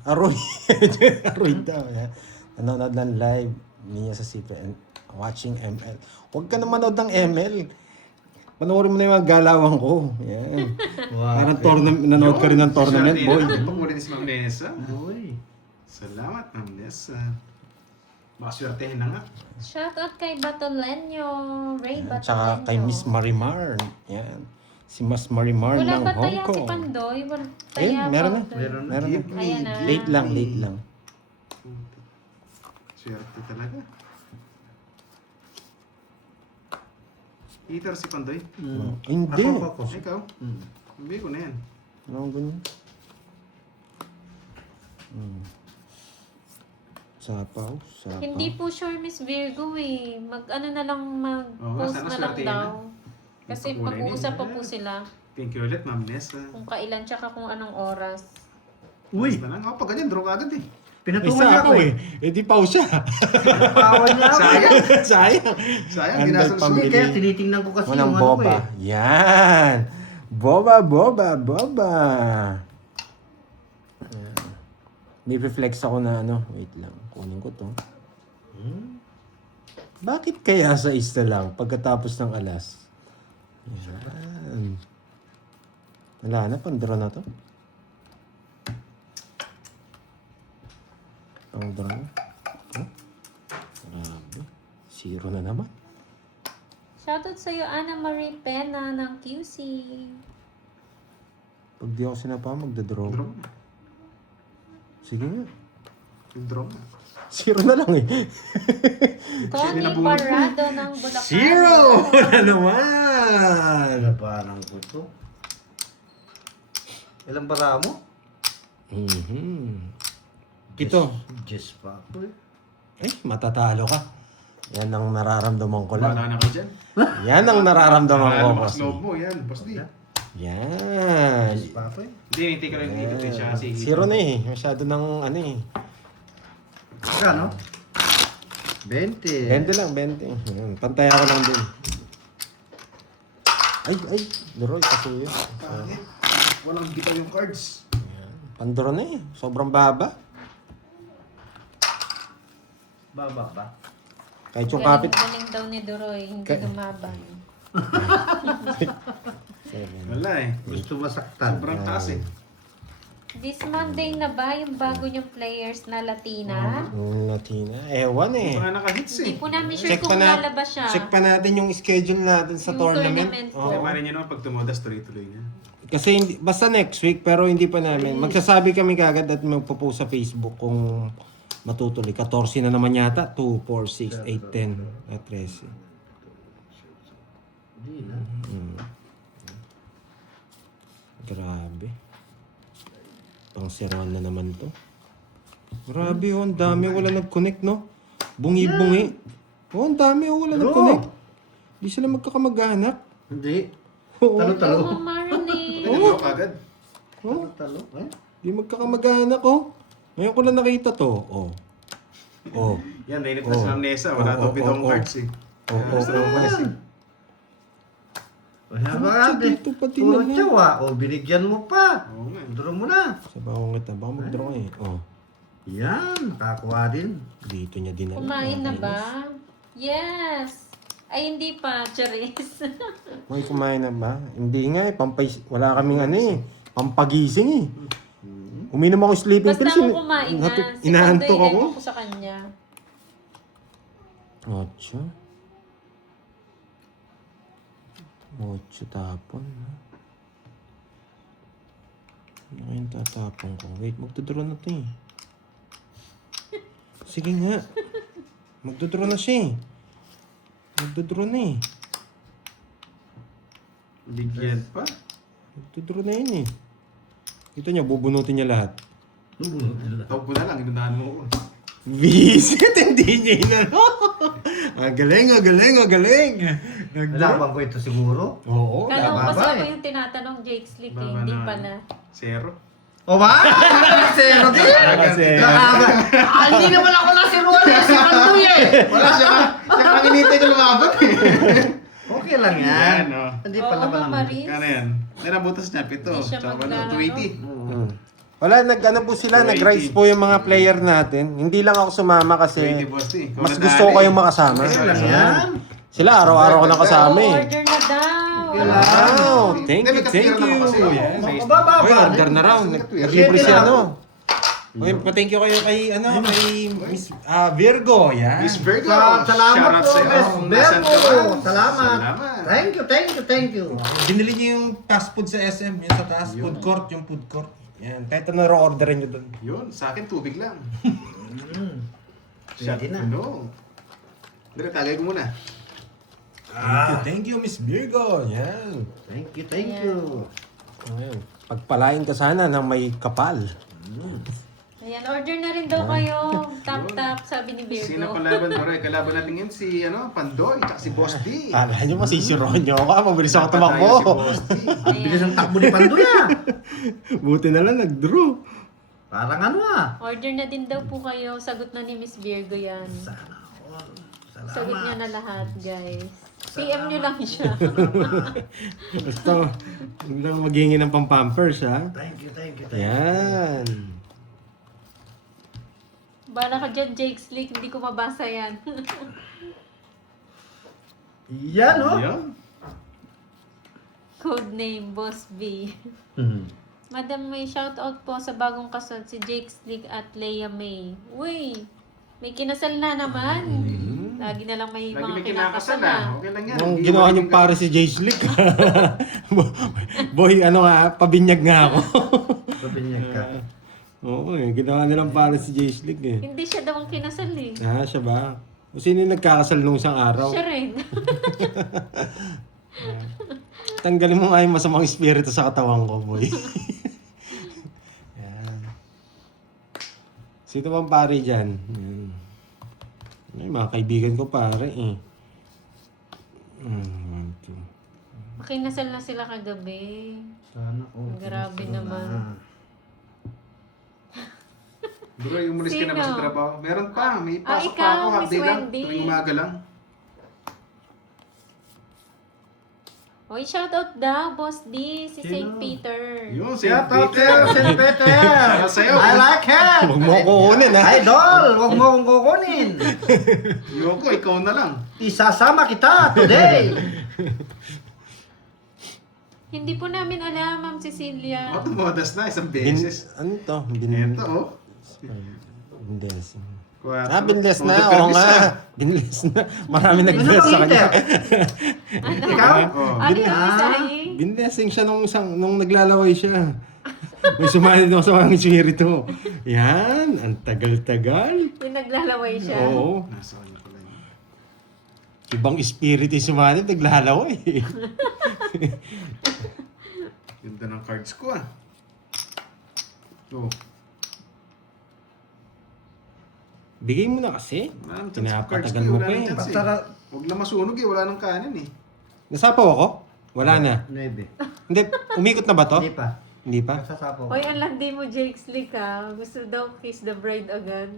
Aroy. Aroy daw. Yan. Nanonood ng live niya sa CPN. Watching ML. Huwag ka na manood ng ML. Panoorin mo na yung mga galawan ko. Yan. Parang tournament, nanood ka rin ng tournament, boy. Pagmuli ni si Ma'am Nessa. Uy. Salamat, Ma'am Nessa. Makaswertehin na nga. Shoutout kay Batolenyo. Ray Yan. Batolenyo. Tsaka kay Miss Marimar. Yan. Si Miss Marimar Wala ng ba Hong taya si Kong. Pandoy? Wala Eh, taya meron na. Pandoy. Meron na. Meron na. Give me, Ayan na. give Late lang, me. late lang. Swerte talaga. Heater si Pandoy. Hindi. Ako. Ikaw? Hindi ko na yan. Ano ganun? Sapaw, sapaw. Hindi po sure Miss Virgo eh. Mag-ano na lang, Oo nga, mag-post sana na lang swertihin daw. na. Kasi Yung pakulay pag-uusap na pa yun. po sila Thank you ulit, Ma'am Nessa. kung kailan tsaka kung anong oras. Uy. Basta na lang. Oh, pag ganyan, draw ka agad eh. Pinatungan Isa niya ako ako eh. Eh di pau siya. Pinapawan niya ako. Sayang. Sayang. Sayang, Andal ginasal pambili. Kaya tinitingnan ko kasi Walang yung ano ko boba. eh. Yan. Boba. Yan. May reflex ako na ano. Wait lang. Kunin ko to. Bakit kaya sa isa lang pagkatapos ng alas? Yan. Wala na. Pang-draw na to. Pang-draw na. Huh? Grabe. Zero na naman. Shoutout sa'yo, Ana Marie Pena ng QC. Pag di ako sinapa, magdadraw. Draw. Sige nga. Yung draw na. Zero na lang eh. Tony Binabunot mo. Parado ng Bulacan. Zero na naman! Labanan ko ito. Ilang bara mo? Ito. Just pa ako eh. Eh, matatalo ka. Yan ang nararamdaman ko lang. Wala na kayo dyan. Yan ang nararamdaman ko Lumakas kasi. loob mo, yan. Boss D. Yan. Just pa ako eh. Hindi, hindi ka lang dito. Siya kasi. Zero na eh. Masyado ng ano eh. Magkano? 20. 20 lang, 20. Yan. Pantay ako lang din. Ay, Leroy, kasuyo. Pangit. Walang bitaw yung cards. Pandoro na eh. Sobrang baba. Baba ba? Kahit yung kapit. Galing daw ni Duroy, hindi lumaban. Wala eh. Gusto masaktan. Sobrang taas eh. This Monday na ba yung bago niyong players na Latina? Yung Latina. Ewan eh. Mga naka-hits Hindi eh. po namin sure Check kung pa na, lalabas siya. check pa natin yung schedule natin sa Yung tournament. tournament Oo. po. Kaya rin nyo naman pag tumodas, tuloy-tuloy niya. Kasi hindi, basta next week pero hindi pa namin. Magsasabi kami kagad at magpo-post sa Facebook kung matutuloy. 14 na naman yata. 2, 4, 6, 8, 10, at 13. Hindi na. Grabe. Pang seron na naman to. Grabe oh, ang dami wala nag-connect no. Bungi-bungi. Oh, ang dami wala Bro. nag-connect. Di sila magkakamag-anak. Hindi. Oo. Talo-talo. Oh, Marnie. Ano ka agad? Oh, Talo-talo. Eh? di magkakamag-anak oh. Ngayon ko lang nakita to. Oh. Oh. Yan, nainit na sa Nesa. Wala Oo, daw pitong oo, cards eh. Oo, Basta oo, lumabas oo. eh. Wala Ano ba siya ate? dito pati Puro na yan? tsawa. O binigyan mo pa. Oo nga. Draw mo na. Sabaw kita. Baka mag-draw ka eh. Oh. Yan. Nakakuha din. Dito niya din. Kumain na ba? Yes. Ay, hindi pa, Charis. May kumain na ba? Hindi nga eh. Wala kaming ano eh. Pampagising eh. Uminom ako sleeping Basta pills. ako kumain na. Si Inaantok Pandoy, ako. ko sa kanya. Ocho. 8 tapon. Ha? Ano kayong tatapon ko? Wait, magdodraw na to eh. Sige nga. Magdodraw na siya eh. Magdodraw na eh. Bigyan pa. Magdodraw na yun eh. Kita niyo, bubunutin niya lahat. Tawag ko na lang, inunahan mo ko. Visit, hindi niya inano. Galing. Nalaban ko ito siguro. Oo. Kala ko kasi baba ako eh. yung tinatanong Jake Sleep, eh. Baba Hindi na. pala. Zero. O ba? Zero din. Kasi, Hindi naman ako nasiruan eh. Si Pandoy eh. Wala siya. Siya kang inintay ko lumaban eh. Okay lang yan. Yan, oh. Hindi Oo, pala ba Ma'am naman. Maris. Kano yan? Narabutas niya, pito. Hindi siya Tsaka maglalaro. 280. wala, nag-ano po sila, 280. nag-rise po yung mga player natin. Hindi lang ako sumama 280 kasi boss D. Ikaw mas na gusto ko dali. kayong makasama. Okay lang yan. Sila, araw-araw ko nakasama eh. Order na daw. Wow, thank Hindi, you, may thank katwiran naman kasi. you. Yes. Oy, Mababa. order na raw. Nag-libre Siyete si lang. ano. Oy, pa-thank you kayo kay, kay Miss Virgo, yan. Miss Virgo. Salamat Shoutout po, sa'yo. Miss Kung nasan ka Bergo. man. Salamat. Salamat. Thank you. Binili niyo yung fast food sa SM, yung sa taas, food court, yung food court. Yan, kahit ano orderin niyo doon. Yun, sa akin tubig lang. Pwede na. No. Dali, tagay ko muna. Thank you, Miss Virgo. Yan. Thank you. Ayun. Pagpalain ka sana ng may kapal. Ayan, order na rin daw kayo. Tap, sabi ni Sino Virgo. kalaban mo rin? Kalaban natin ngayon si Pandoy, tsaka si Boss D. Kala niyo masisiroon niyo ako. Mabilis ako Dapat tayo si tumakbo. Boss D. Bilis ang takbo ni Pandoy ah. Buti na lang nag-draw. Parang ano ah. Order na din daw po kayo. Sagot na ni Miss Virgo yan. Sana all. Salamat. Sagot niya na lahat, guys. PM nyo lang siya. Basta, huwag lang maghingi ng pampampers, ha? Thank you. Yan. Bala ka dyan, Jake Slick. Hindi ko mabasa yan. Yan oh. Yan. Codename, Boss B. Madam, may shoutout po sa bagong kasal si Jake Slick at Leia May. Uy, may kinasal na naman. Lagi na lang may Lagi mga may kinakasal kinakasal na. Okay lang yan. Ang Hindi ginawa mo niyong rin- para si Jay Slick. Boy, ano nga, pabinyag nga ako. Sabi niya ka. Oo, ginawa nilang para si Jay Slick eh. Hindi siya daw ang kinasal eh. Ah, siya ba? O sino yung nagkakasal nung isang araw? Siya rin. Tanggalin mo nga yung masamang espiritu sa katawan ko, boy. Yan. Sino bang pare dyan? Yan. Ay, mga kaibigan ko pare eh. 1, 2. Makinasal na sila kagabi. Sana all. Grabe naman. Bro, umulis ka na ba Sino? sa trabaho? Meron pa. May Ah, pasok pa ikaw, ako. Miss Half day lang. Wendy. Tuwing umaga lang. Oy, shoutout daw, Boss D, si St. Peter. Yun, si Shout out Peter. to St. Peter. Para sa'yo. I like it. Huwag mo ako kukunin ha. Idol, huwag mo akong kukunin. Yoko, ikaw na lang. Isasama kita today. Hindi po namin alam, Ma'am Cecilia. O, tumodas na isang Bin, beses. ano to? Ito, oh. Binles. Quatro. Binles na. Todo Oo permis nga. Binles na. Marami Ano nag-bless sa bang kanya. Ano? Ikaw? Oh. Ano yung isahe? Binlessing siya nung naglalaway siya. May sumali daw sa mga espiritu. Yan. Ang tagal-tagal. Yung naglalaway siya. Oo. Nasa kanya pala yun. Ibang espiritu yung sumali, naglalaway. Ganda ng cards ko ah. Oh. Bigay mo na kasi. Wala nang chance sa cards Pinapatagal ko, mo wala pa nang eh. chance Basta Huwag lang masunog eh, wala nang kanin eh. Nasapaw ako? Wala na. 9. Hindi, umikot na ba to? Hindi pa. Hindi pa? Nasasapo. Hoy, ang landi mo, Jake Slick, ha? Gusto daw kiss the bride agad.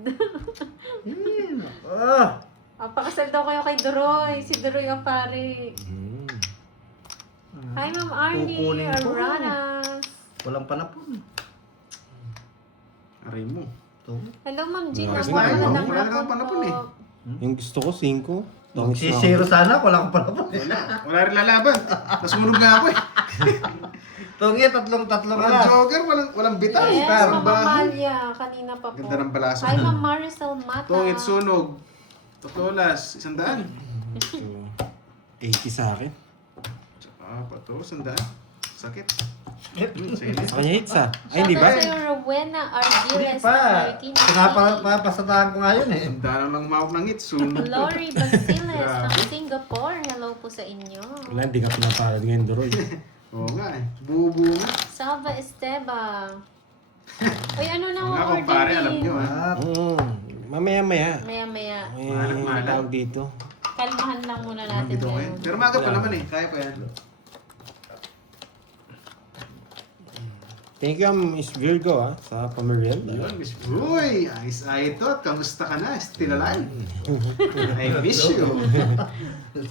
Yun. Oh. Pakasal daw kayo kay Duroy. Si Duroy ang pare. Hmm. Hi, Ma'am Arnie. Kukunin ko. Aranas. Walang panapon. Aray mo. Ito. Hello, Ma'am Jean. Ayos Nakuha na, na no? ng Wala na rapon panapon po. eh. Yung gusto ko, 5. Tangis Si na ako. Zero sana, walang panapon. Wala rin lalaban. Nasunog nga ako eh. Tungi, tatlong Walang alas. joker, walang bitaw. Yes, Parang Ma'am bahay. Amalia. Kanina pa po. Ganda ng balaso. Hi, Ma'am Maricel Mata. Tungit sunog. Totolas, 100. 80 sa akin. Tsaka pato, 100. Sakit. Sige. Sa kanya hits ah. Ay, hindi ba? Shoutout sa'yo, Rowena Hindi Ardiles pa. ng Marikina City. Pinapasatahan ko nga yun eh. 100 lang umawak ng hits. Soon. Lori Basiles ng Grabe. Singapore. Hello po sa inyo. Wala, hindi ka pinapalad ngayon, Duroy. Oo nga eh. Buo-buo nga. Salva Esteba. Uy, ano na Mga ang order kumpare, alam nyo ni? ah. Mamaya-maya. Maya-maya. May Malag-malag. tawag dito. Kalmahan lang muna natin Bito ko yan. yun. Pero maga pa naman eh. Kaya pa yan. Thank you, Miss Virgo sa pamerienda. Yun, Miss Uy! Ayos ito. Kamusta ka na? Still alive? I miss you.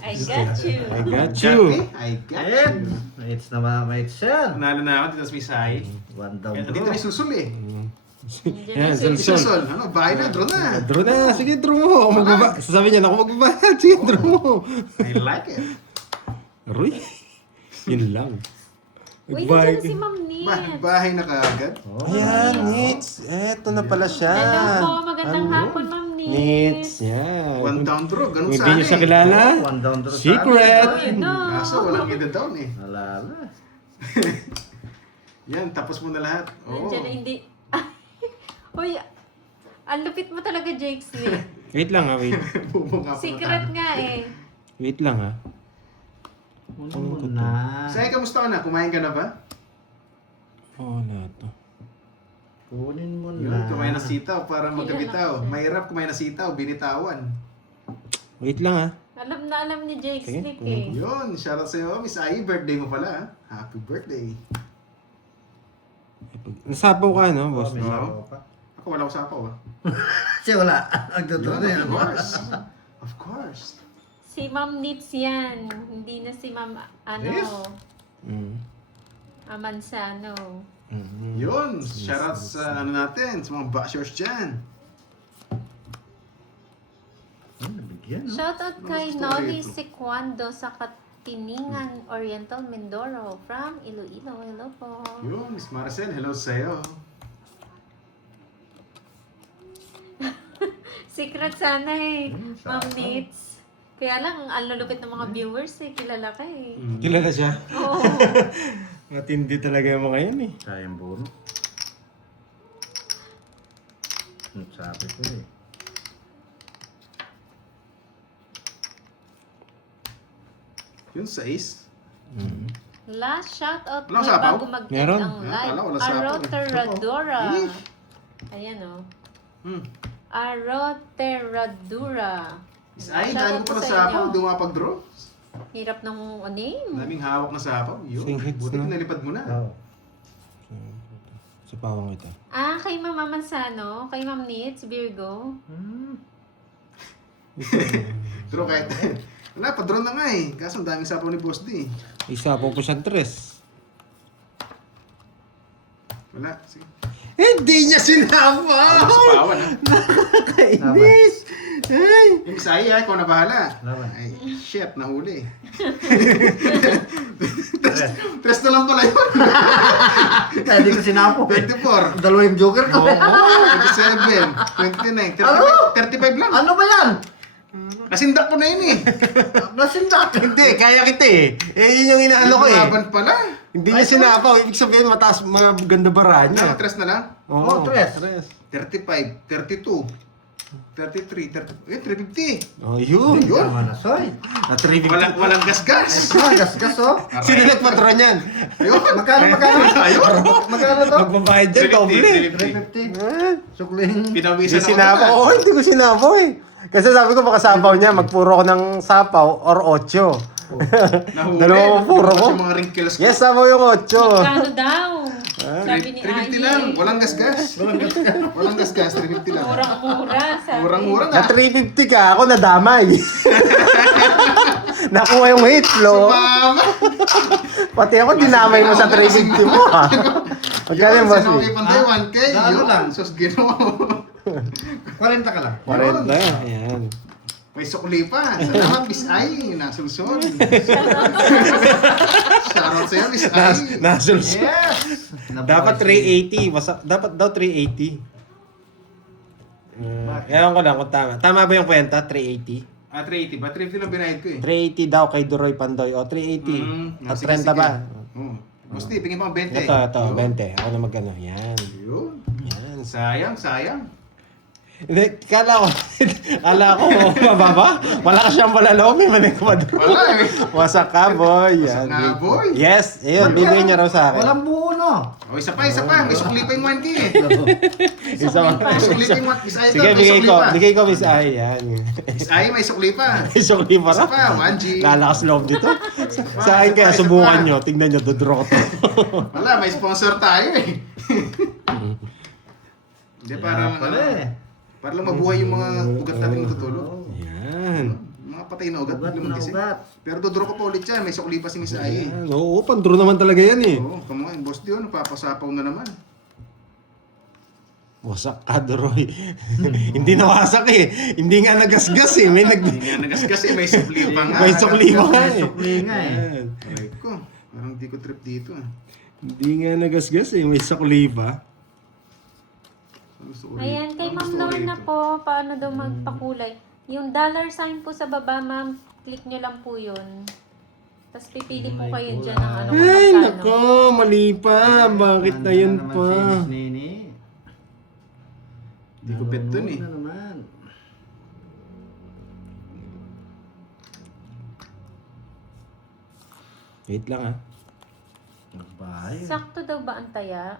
I got you. I got Got you. me? I got Ayan. you. Mates na mga mates yan. Panalo na ako dito sa Misay. One down Kaya dito draw. na susul eh. Yan, Nandiyan Sol. Susul. Ano? Bahay na. Draw na. Draw na. Sige, draw mo. Ako magbaba. Sasabi niya na ako magbaba. Sige, draw mo. I like it. Roy. Yun lang. Uy, Goodbye. nandiyan na si Ma'am Nit. Bahay na kaagad. Ayan, Nits. Eto na pala siya. Hello po, magandang hapon, Ma'am Nit. Nits, yan. One down draw. Ganun Kung sana hindi niyo siya eh. kilala, One down draw sa secret. Oh, yun na. Kaso walang ida down eh. Alala. Yan, tapos mo na lahat. Oo. Nandiyan na hindi. Uy, ang lupit mo talaga, Jake Slick. Wait lang wait. Bubong nga po Secret nga eh. Wait lang Ano mo na? Say, kamusta ka na? Kumain ka na ba? Wala to. Kunin mo Yun, na. kumain ng sitaw para magkabitaw. Mahirap kumain ng sitaw, binitawan. Wait lang Alam na alam ni Jake Sige, Slick eh. Yun, shoutout sa'yo. Miss Ai, birthday mo pala. Happy birthday. Nasapaw ka, no, boss? May Oo. sapaw pa. Ako wala ko sapaw ah. Siya wala. Ang totoo na yan. Of course. Of course. Si Ma'am Nits yan. Hindi na si Ma'am, Yes. Mm. Amansano. Mm. Yun, shoutout sa ano natin, sa mga bashers dyan. Nabigyan, no? Shoutout Ano kay gusto ko Noli rito? Secuando sa Katiningan Oriental Mindoro from Iloilo. Hello po. Yun, Miss Maricel, hello sa'yo. Secret sana eh, Ma'am sapaw. Nits. Kaya lang, ang lulupit ng mga viewers eh. Kilala ka eh. Kilala siya? Oo. Matindi talaga yung mga yun eh. Sayang buro. Sabi ko eh. Yun, sa Ace. Mm. Last shoutout Wala mo sapaw? bago mag-end Meron? ang Ah, live. wala, wala sapaw eh. Aroteradora. Eh. Ayan o. Hmm. Aroteradura. Miss Ay, dahil ko pala sapaw, hindi mo makapag-draw. Hirap ng name. Daming hawak na sapaw. Yun, Sing hits, buti no? nalipad mo na. Oo. Sapawang ito. Ah, kay Ma'am Amansano, kay Ma'am Nits, Virgo. Draw kahit. Wala, pa-draw na nga eh. Kaso ang daming sapaw ni Boss D. Isa po siyang tres. Wala, sige. Hindi niya sinapaw! Sapawan ha. Kainis! Ay! Yung Miss Ay, ikaw na bahala. Laban. Ay, shit, nahuli. Tres na lang pala yun. Kaya di ko sinapo eh. 24. Dalawa yung joker ko. 27, 29, 35 lang. Ano ba yan? Nasindak ko na yun eh. Nasindak. Hindi, kaya kita eh. yun yung inaano ko eh. Laban pala. Hindi niya sinapaw. Ibig sabihin, mataas, maganda bara Ano, niya. tres na lang? Oo, tres. 35, 32, 33, 350. Oh, yun. Yun. Tama na, soy. Na-triving. Walang gasgas. Ah, gas-gas oh. Sino nagpatron yan? Ayun. Magkano? Ayun. Magkano to? Magbabayad dyan, doble. 350. Sukling. Pinawisan Hindi ako sinapaw. na. Oo, hindi ko sinapaw eh. Kasi sabi ko baka sapaw niya, magpuro ko ng sapaw or 8. Nahuli. Dalawang puro ko. Yung mga wrinkles ko. Yes, sapaw yung 8. Magkano daw? Sabi ni 350 Ayi. lang. Walang gasgas. Walang gasgas. 350 lang. Murang-mura, sabi. Murang-mura Na na. 350 ka, ako nadamay. Nakuha yung weight flow. Mama. Pati ako dinamay mo sa 350 mo ha. Magkano yung boss? Sino kayo panday 1K? Ano Yun. lang? Sus, ginawa mo. 40 ka lang. 40. Ayan. May sukli pa. Salamat, Miss Ay. Nasulsol. Shoutout sa'yo, Miss Ay. Nasulso. Yes! Dapat 380. Dapat daw 380. Ewan ko lang kung tama. Tama ba yung kwenta? 380? 380 ba? 350 lang binayad ko eh. 380 daw kay Duroy Pandoy. O 380. At sige, 30 sige. ba? Gusti, bigyan mo ang 20. Ito, Yun. 20. Ako na magano. Yan. Yun. Yan. Sayang, sayang. Hindi, kala ko, mababa. Wala ka siyang malaloob, may maling kumadro. Wala eh. Wasak ka, boy. Yan. Wasak nga, boy. Yes, ayun, bibigyan niya raw sa akin. Walang buo, no? O, isa pa. May sukli pa yung 1K eh. Isa pa. May sukli pa yung 1K. Miss Ay, Sige, may sukli pa. bigay ko, Miss Ay. Yan. Miss Ay, may sukli pa. Isukli pa Isa raw. pa, 1G. Lalakas loob dito. Sa akin kaya, Isa pa. subukan nyo. Tingnan nyo, dodraw ko to. Wala, may sponsor tayo eh. Hindi, para pala eh. para lang mabuhay yung mga ugat natin matutulog. Yan. Mga patay na ugat, Ugat biglang na magising. ugat. Pero dodro ko pa ulit yan, may sukli pa si Miss Ay. Yan. Oo, pandro naman talaga yan eh. Oo, kamo yung boss Dion, papasapaw na naman. Wasak ka, Duroy. Hindi nawasak eh. Hindi nga nagasgas eh. Hindi nga nagasgas eh, may sukli pa nga. May sukli pa nga May eh. sukli nga eh. Yan. Aray ko, parang di ko trip dito ah. Hindi nga nagasgas eh. May sukli pa. Gusto ko Ayan, kay parang Ma'am gusto ko Lorna rito. po, paano daw magpakulay. Yung dollar sign po sa baba, ma'am, click nyo lang po yun. Tapos pipili po kayo dyan ng ano kung Ay, magkano. nako. Mali pa. Bakit na yun Naman pa? si Miss Nini. Di ko bet dun eh. Na naman. Wait lang ah. Nagbahay. Sakto daw ba ang taya?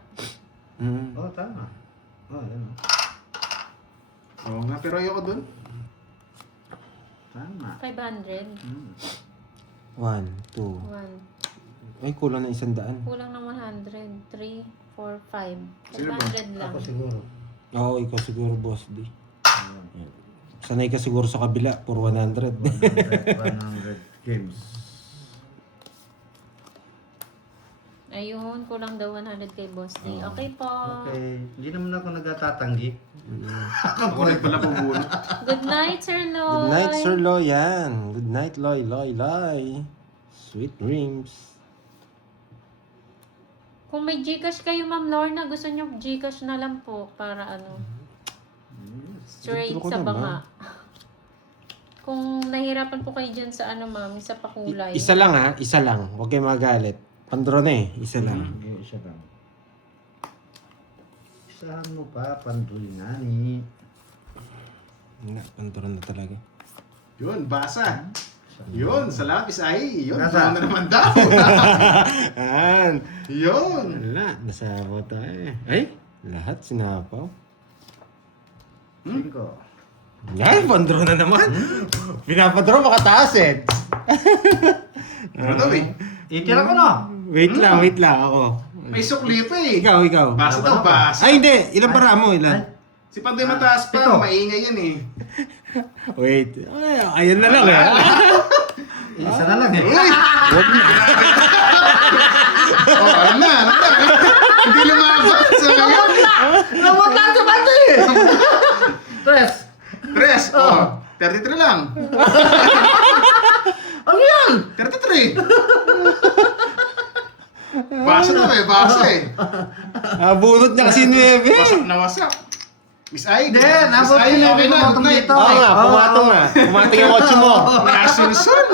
Oh, tama. Oh, yan. Oo nga, pero ayoko dun. Tama. 500? 1, 2. 1. Ay, kulang na 100. Kulang ng 100. 3, 4, 5. Sino ba? 500 lang. Ako siguro. Oo, ikaw siguro, Boss D. Sanay ka siguro sa kabila, for 100. 100 games. Ayun, kulang daw 100 kay Boss D. Okay po. Okay. Hindi naman ako nagtatanggi. Ako rin pala bubunot. Good night, Sir Loy. Good night, Sir Loy. Yan. Good night, Loy. Loy. Sweet dreams. Kung may Gcash kayo, Ma'am Lorna, gusto nyo Gcash na lang po para ano, straight Withdraw ko sa naman. banga. Kung nahirapan po kayo dyan sa ano, ma'am, sa pakulay. Isa lang ha, isa lang. Huwag kayo magalit. Pandro na eh, isa lang. Isa lang. Isahan mo pa, pandoy nga ni. Nga, pandro na talaga. Yun, basa. Yun, salamat Isay. Yun, Nasa? na naman daw. Yan. Yun. Wala, nasabaw tayo eh. Ay, lahat sinapaw. 5. Yan, pandro na naman. Pinapadro, makataas eh. Ano daw eh? Itira ko na. Wait lang ako. May sukli pa eh. Ikaw. Basa daw, basa. Ay, hindi. Ilan para mo? Ilan? Si Pandoy mataas pa, ito. maingay yan eh. Wait. Ay, ayun na lang eh. Isa na lang eh. Uy! Oh, alam na. Hindi lumabas. Labot lang sa pati! Tres! Tres, oh. 33 lang. Ano yan? 33. Basa daw eh, basa eh. Bunot niya kasi 9. Wasak na wasak. Miss Ay, Hindi, Miss nabot Ay, ko okay na, na. pumatong Good night. dito. Oo nga, pumatong nga. Pumatong yung 8 mo. Nasulsun.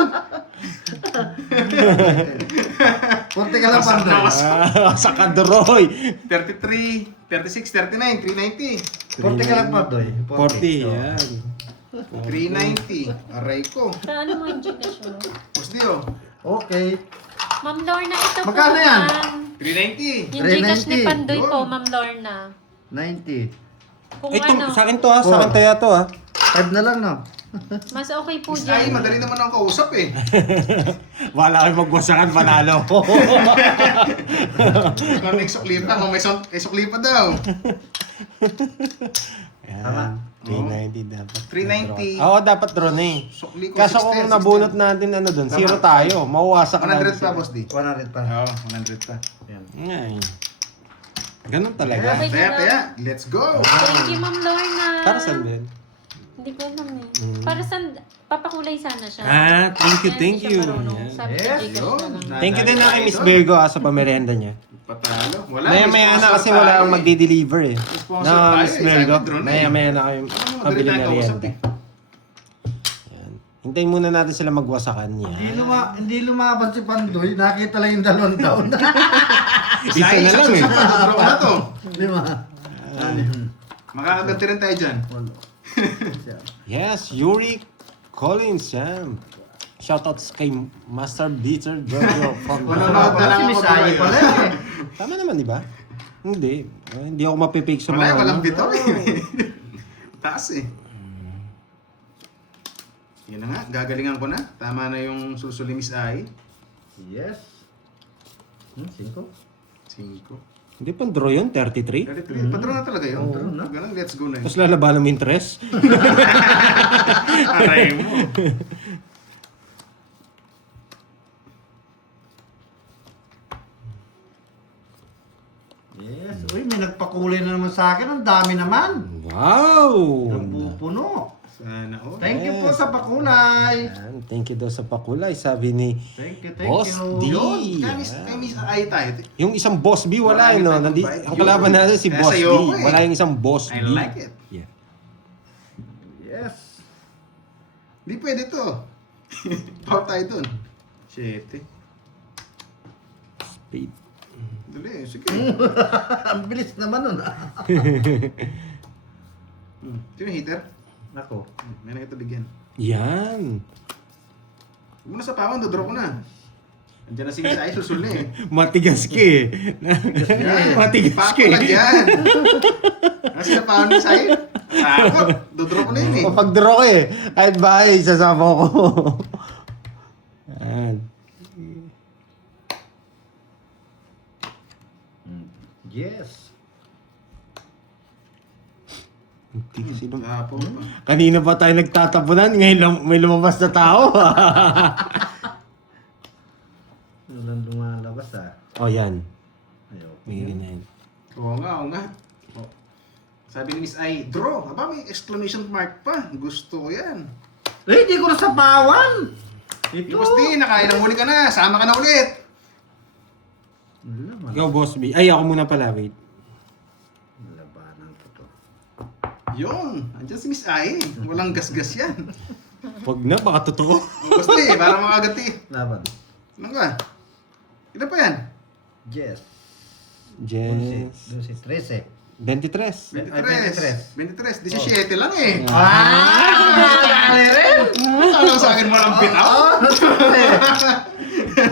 Kunti ka lang Wasak na pandoy. wasak. Sa kadroy. 33, 36, 39, 390. Kunti ka lang pandoy. 40, yan. 390. Aray ko. Paano mo yung Gcash mo? Gusto yun. Okay. Ma'am Lorna, ito Magkano po, yan? ma'am. 390. Yung Gcash ni 390. Pandoy po, Yun. Ma'am Lorna. 90. Kung Ito, ano, sa akin to ha. Sa akin kaya to ha. 5 na lang no? mas okay po Miss Ay, dyan. madali naman ang kausap eh. Wala kayo magwasakan, panalo. Kung may suklipa, kung may suklipa daw. Yan. 390 dapat. 390. Oo, dapat draw na eh. Sukli ko Kaso 16, kung nabunot natin ano dun, zero tayo. Mauwasak 100 pa, boss D. 100 pa. Oo, 100 pa. Yan. Ngay. Ganun talaga. Okay. Taya, let's go! Thank you, Ma'am Lorna. Para saan din? Hindi ko alam eh. Para saan, papakulay sana siya. Ah, thank you, Kaya thank hindi siya you. marunong. Yan. Sabi ko, Yes, Gcash yun. na lang. Thank you din na kay Miss Virgo sa pamerienda niya. Patalo. Wala. Maya-maya na kasi wala akong magdi-deliver eh. Sponsor Na, tayo Miss eh, Virgo. sabi drone eh. Maya-maya na kayo Madali pabili tayo na kausap rienda. eh. Hintayin muna natin sila magwasakan niya. Hindi lumaban si Pandoy. Nakita lang yung 2 taon. Isa na lang eh. Draw na to. Di ba? Makakaganti rin tayo dyan. Yes, Yuri Collins yan. Shoutouts kay Master Beater Giorgio from Wala na lang Si ako Miss Ay tuloy. pala eh. Tama naman, di ba? Hindi. Hindi ako mapipake sa Wala, mga... walang bitaw eh. Taas eh. Yun na nga, gagalingan ko na. Tama na yung susuli Miss Ay. Yes. 5. 5. Hindi pang draw yun, 33. 33. Padraw na talaga yun. Padraw na. Ganun, let's go na yun. Tapos lalabanan mo yung interest. Aray mo. Yes. Uy, may nagpakulay na naman sa akin. Ang dami naman. Wow! Napupuno. Sana all. Thank you po sa pakulay. Yan, thank you daw sa pakulay. Sabi ni Thank you, Boss you. D. Yun. Kaya Yan. Miss Ay tayo. Yung isang Boss B, wala Marami yun. No? tayong bite. Ang kalaban natin si Kaya Boss sa'yo D. ako eh. Wala yung isang Boss I B. like it. Yeah. Yes. Di pwede to. Power tayo dun. 7. Spade. Dali, sige. Ang bilis naman nun. Sino yung heater? Ako. May nakita bigyan. Yan. Huwag mo na sa pawan, dodraw ko na. Andiyan na si Miss Ay, susul na eh. Matigas ka eh. Matigas ka Pako lang eh. yan. Kasi sa pawan Miss Ay, takot. Dodraw ko na yun eh. Kapag draw ka eh. Kahit bahay, sasama ko. Yan. Yes. Sino? Tapo pa. Kanina pa tayo nagtatapunan, ngayon may lumabas na tao. Walang lumalabas ah. Oh, yan. Ayaw. May ganyan. Oo nga, oo nga. Oh. Sabi ni Miss Ai, draw. Aba, may exclamation mark pa. Gusto ko yan. Eh, di ko nasapawan! Ito! Boss D, nakain ng huli ka na. Sama ka na ulit. Wala, Ikaw, Boss B. Ay, ako muna pala, wait. labanan ko to. Yun. Andiyan si Miss Ai. Walang gasgas yan. Wag na, baka totoo. Boss D, para makagati. Laban. Ano ka? Ilan pa yan? Yes. Yes. 13. 23. 23. 23. 17 lang eh. Dali rin! Alam sa akin walang bitaw.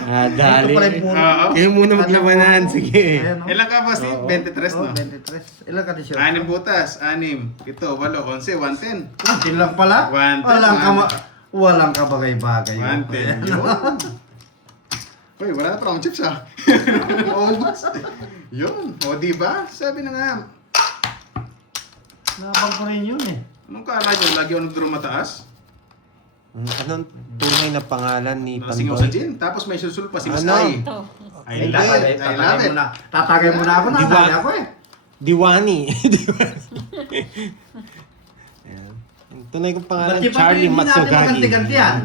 Ah, dali. Ito pala yung puro. Oo. Kayo muna maglabanan, sige. Ayan, oh. Ilan ka, Boss D? Oo. 23 Oo, no? 23. Ilan ka di siya? 6 butas. 6, 7, 8, 11, 110. Kunti lang pala. One, two, Walang ka bagay-bagay. 110. Yun. Uy, wala na pa akong chips ah. August. Yun. O, diba? Sabi na nga. Laban ko rin yun eh. Anong kala nyo? Lagi ako nag-draw mataas? Anong tunay na pangalan ni Nasingaw sa Pandoy? gin. Tapos may susul pa si Miss Ano? Ai. Ito. I love it. I love it. Tatagay mo na ako. Di ba? Nadali ako eh. Diwani. Diwani. Ayan. Ang tunay kong pangalan, Ba't di ba Charlie hindi natin Matsugagi. maganti-gantihan?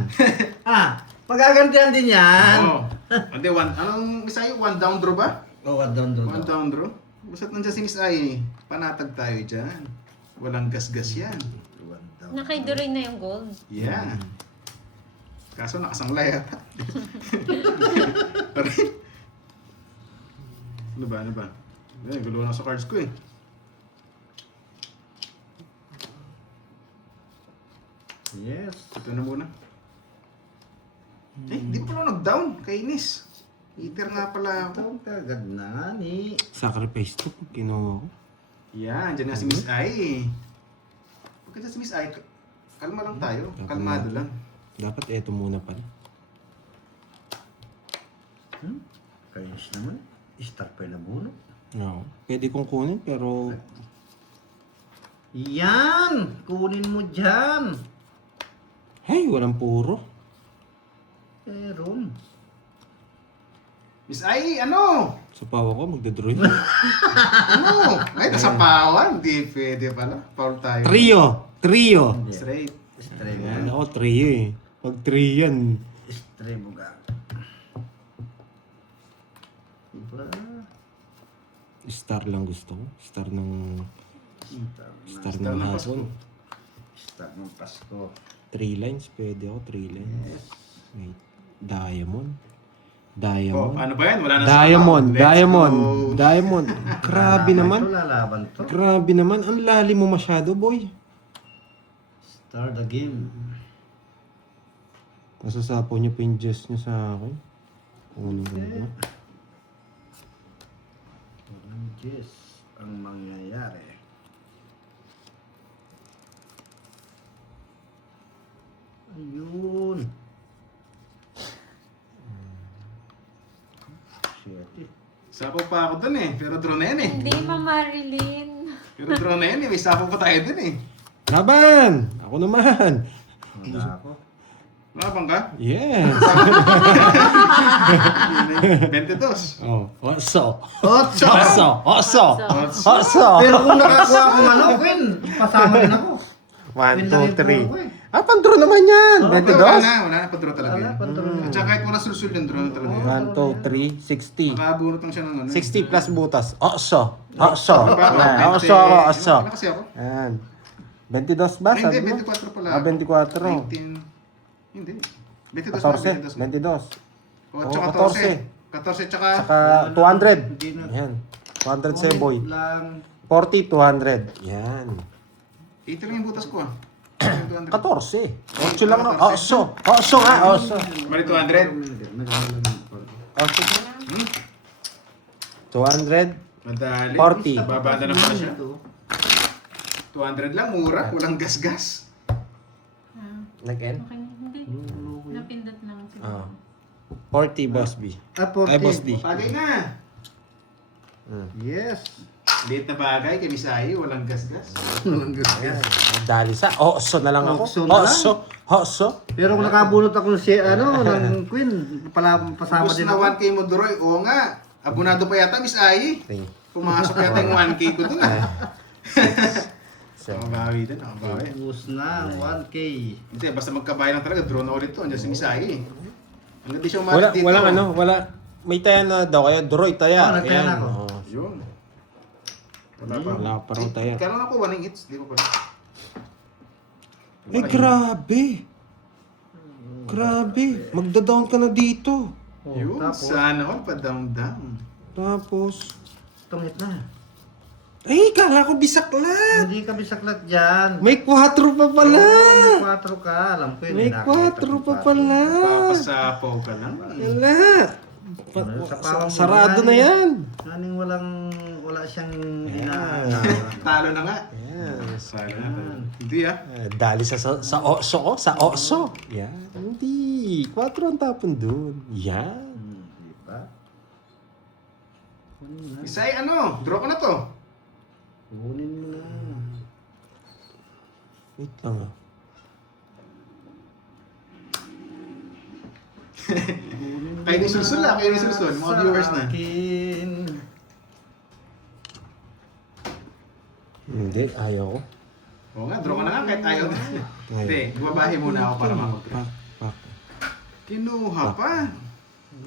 Magagantihan din yan. Oo. Hindi, anong Miss Ai? One down draw ba? Oh, down. One down draw? Basta't nandiyan si Miss Ai. Panatag tayo dyan. Walang gas-gas yan. Nakaiduroy na yung gold. Yeah. Kaso nakasanglay ata. Ano ba? Eh, gulo na sa cards ko eh. Yes. Ito na muna. Eh, di pa pala nag-down. Kainis. Eater nga pala ako. Ito kagad na ni. Sacrifice to, kinuha ko. Yan, dyan na si Miss Ai. Pagka si Miss Ai, kalma lang tayo. Kalmado lang. Dapat eto muna pala. Kainis naman. Star pa na buno. No. Pwede kong kunin pero Yan! Kunin mo dyan. hey, walang puro. Meron. Miss Ai, ano? Sa pawa ko, magdadrawing. Ano? Ay, nasa pawan. Di pwede pala. Foul tayo. Trio. Straight. Stray mo. Yan ako, trio eh. Pag trio yan. Stray mo ka. Diba? Star lang gusto ko. Star ng Star ng Pasko. hapon. Star ng Pasko. 3 lines, pwede ako. 3 lines. Yes. Wait. Diamond. Oh, Diamond. paano ba yan? Wala na Diamond. sa account. Let's Diamond. go. Diamond. Grabe naman. Ito lalaban to. Grabe naman. Ang lalim mo masyado, boy. Start the game. Nasasapo niyo pa yung gest niyo sa akin. Kunin ko na. Walang Diyos ang mangyayari. Ayun. Shit eh. Sapaw pa ako dun eh. Pero draw na yan eh. Hindi, Ma Marilyn. Pero draw na yan eh. May sapaw pa tayo dun eh. Laban! Ako naman! Wala ako. Labang ka? Yes! 22. Oh, oso! Otso! Oso! Oso! So, Oso! Pero kung nakakuha akong ano, Queen, pasama din ako. 1, Queen lang 2, yung 3. draw ko eh. Ah, pandraw naman yan! Oh, 22! Wala na pa-draw talaga Wala yan. pa draw. At saka kahit wala sulsul yung draw na talaga yan. 1, 2, 3, 60. Nakabunot lang siya ng ano. 60 plus butas. Oso! Oso! Baka, Yan, Oso ako, oso! Ano kasi ako? Yan. 22 ba? Ay, Sabi hindi, mo? 24 pala. Ah, 24. 19. Hindi. 22 na, 14. 22. 22. O, Oh, tsaka 14. 14 tsaka... Saka 200. Hindi na. Yan. 200 seboy. Lang. 40, 200. Yan. 80 lang yung butas ko ah. 200. 14. 8 lang na. Oso! Oso nga! Oso! Mali 200. Oso nga. 200. Madali. 40. Babada na pala siya. 200 lang, mura. Walang gas-gas. Nag-end? Okay, hindi. Napindot lang siguro. Ah. 40, Boss B. Ah, 40. Ay, Boss D. Tagay na. Yes. Liit na bagay kay Misayi, walang gasgas. Walang Ayan, gasgas. dali sa oso na lang ako. Oso na lang? Oso. Pero kung nakabunot ako ng ng Queen, pala pasama Tapos din na ako. 1K mo, Duroy. Oo nga. Abonado pa yata, Misayi. Pumasok yata yung 1K ko dun ah. So, Nakabawi din, nakabawi. Ubus na, 1K. Hindi, basta magkabayan lang talaga, draw na ulit to. Andiyan si Misayi. Ang hindi siya wala, umalis dito. walang ano, wala. May taya na daw kayo. Droid taya. Oo, nagtaya na Ayan, ako. oo. Yun. Wala pa. Wala pa raw taya. Kailan ako, 1 hits. Di ko pa. Eh, grabe. Grabe. Magda-down ka na dito. Yun, Tapos, sana all pa down. Tapos, tungit na. ay, kala ko bisaklat. Hindi ka bisaklat dyan. May 4 pa pala. May 4 ka, alam ko yun. May nakita 4 ko pa pa. pala. Papasapaw ka lang. Wala. Sa pawang Sarado na babae. yan. Naning wala siyang Talo na nga. Yan. Sana. Hindi ah. Dali sa oso ko. Sa oso. Yan. Hindi. 4 ang tapon dun. Yan. Di ba? Isay, ano? Draw ko na to. Kunin mo na. Wait lang ah. Kayo ni Sulsul ah. Kayo ni Sulsul. Mga viewers na. Akin. Hindi. Ayaw ko. Oo nga, draw ko na nga kahit ayaw na. Hindi, bumabahe muna ako para Pak. mag-draw. Pak. Kinuha pa.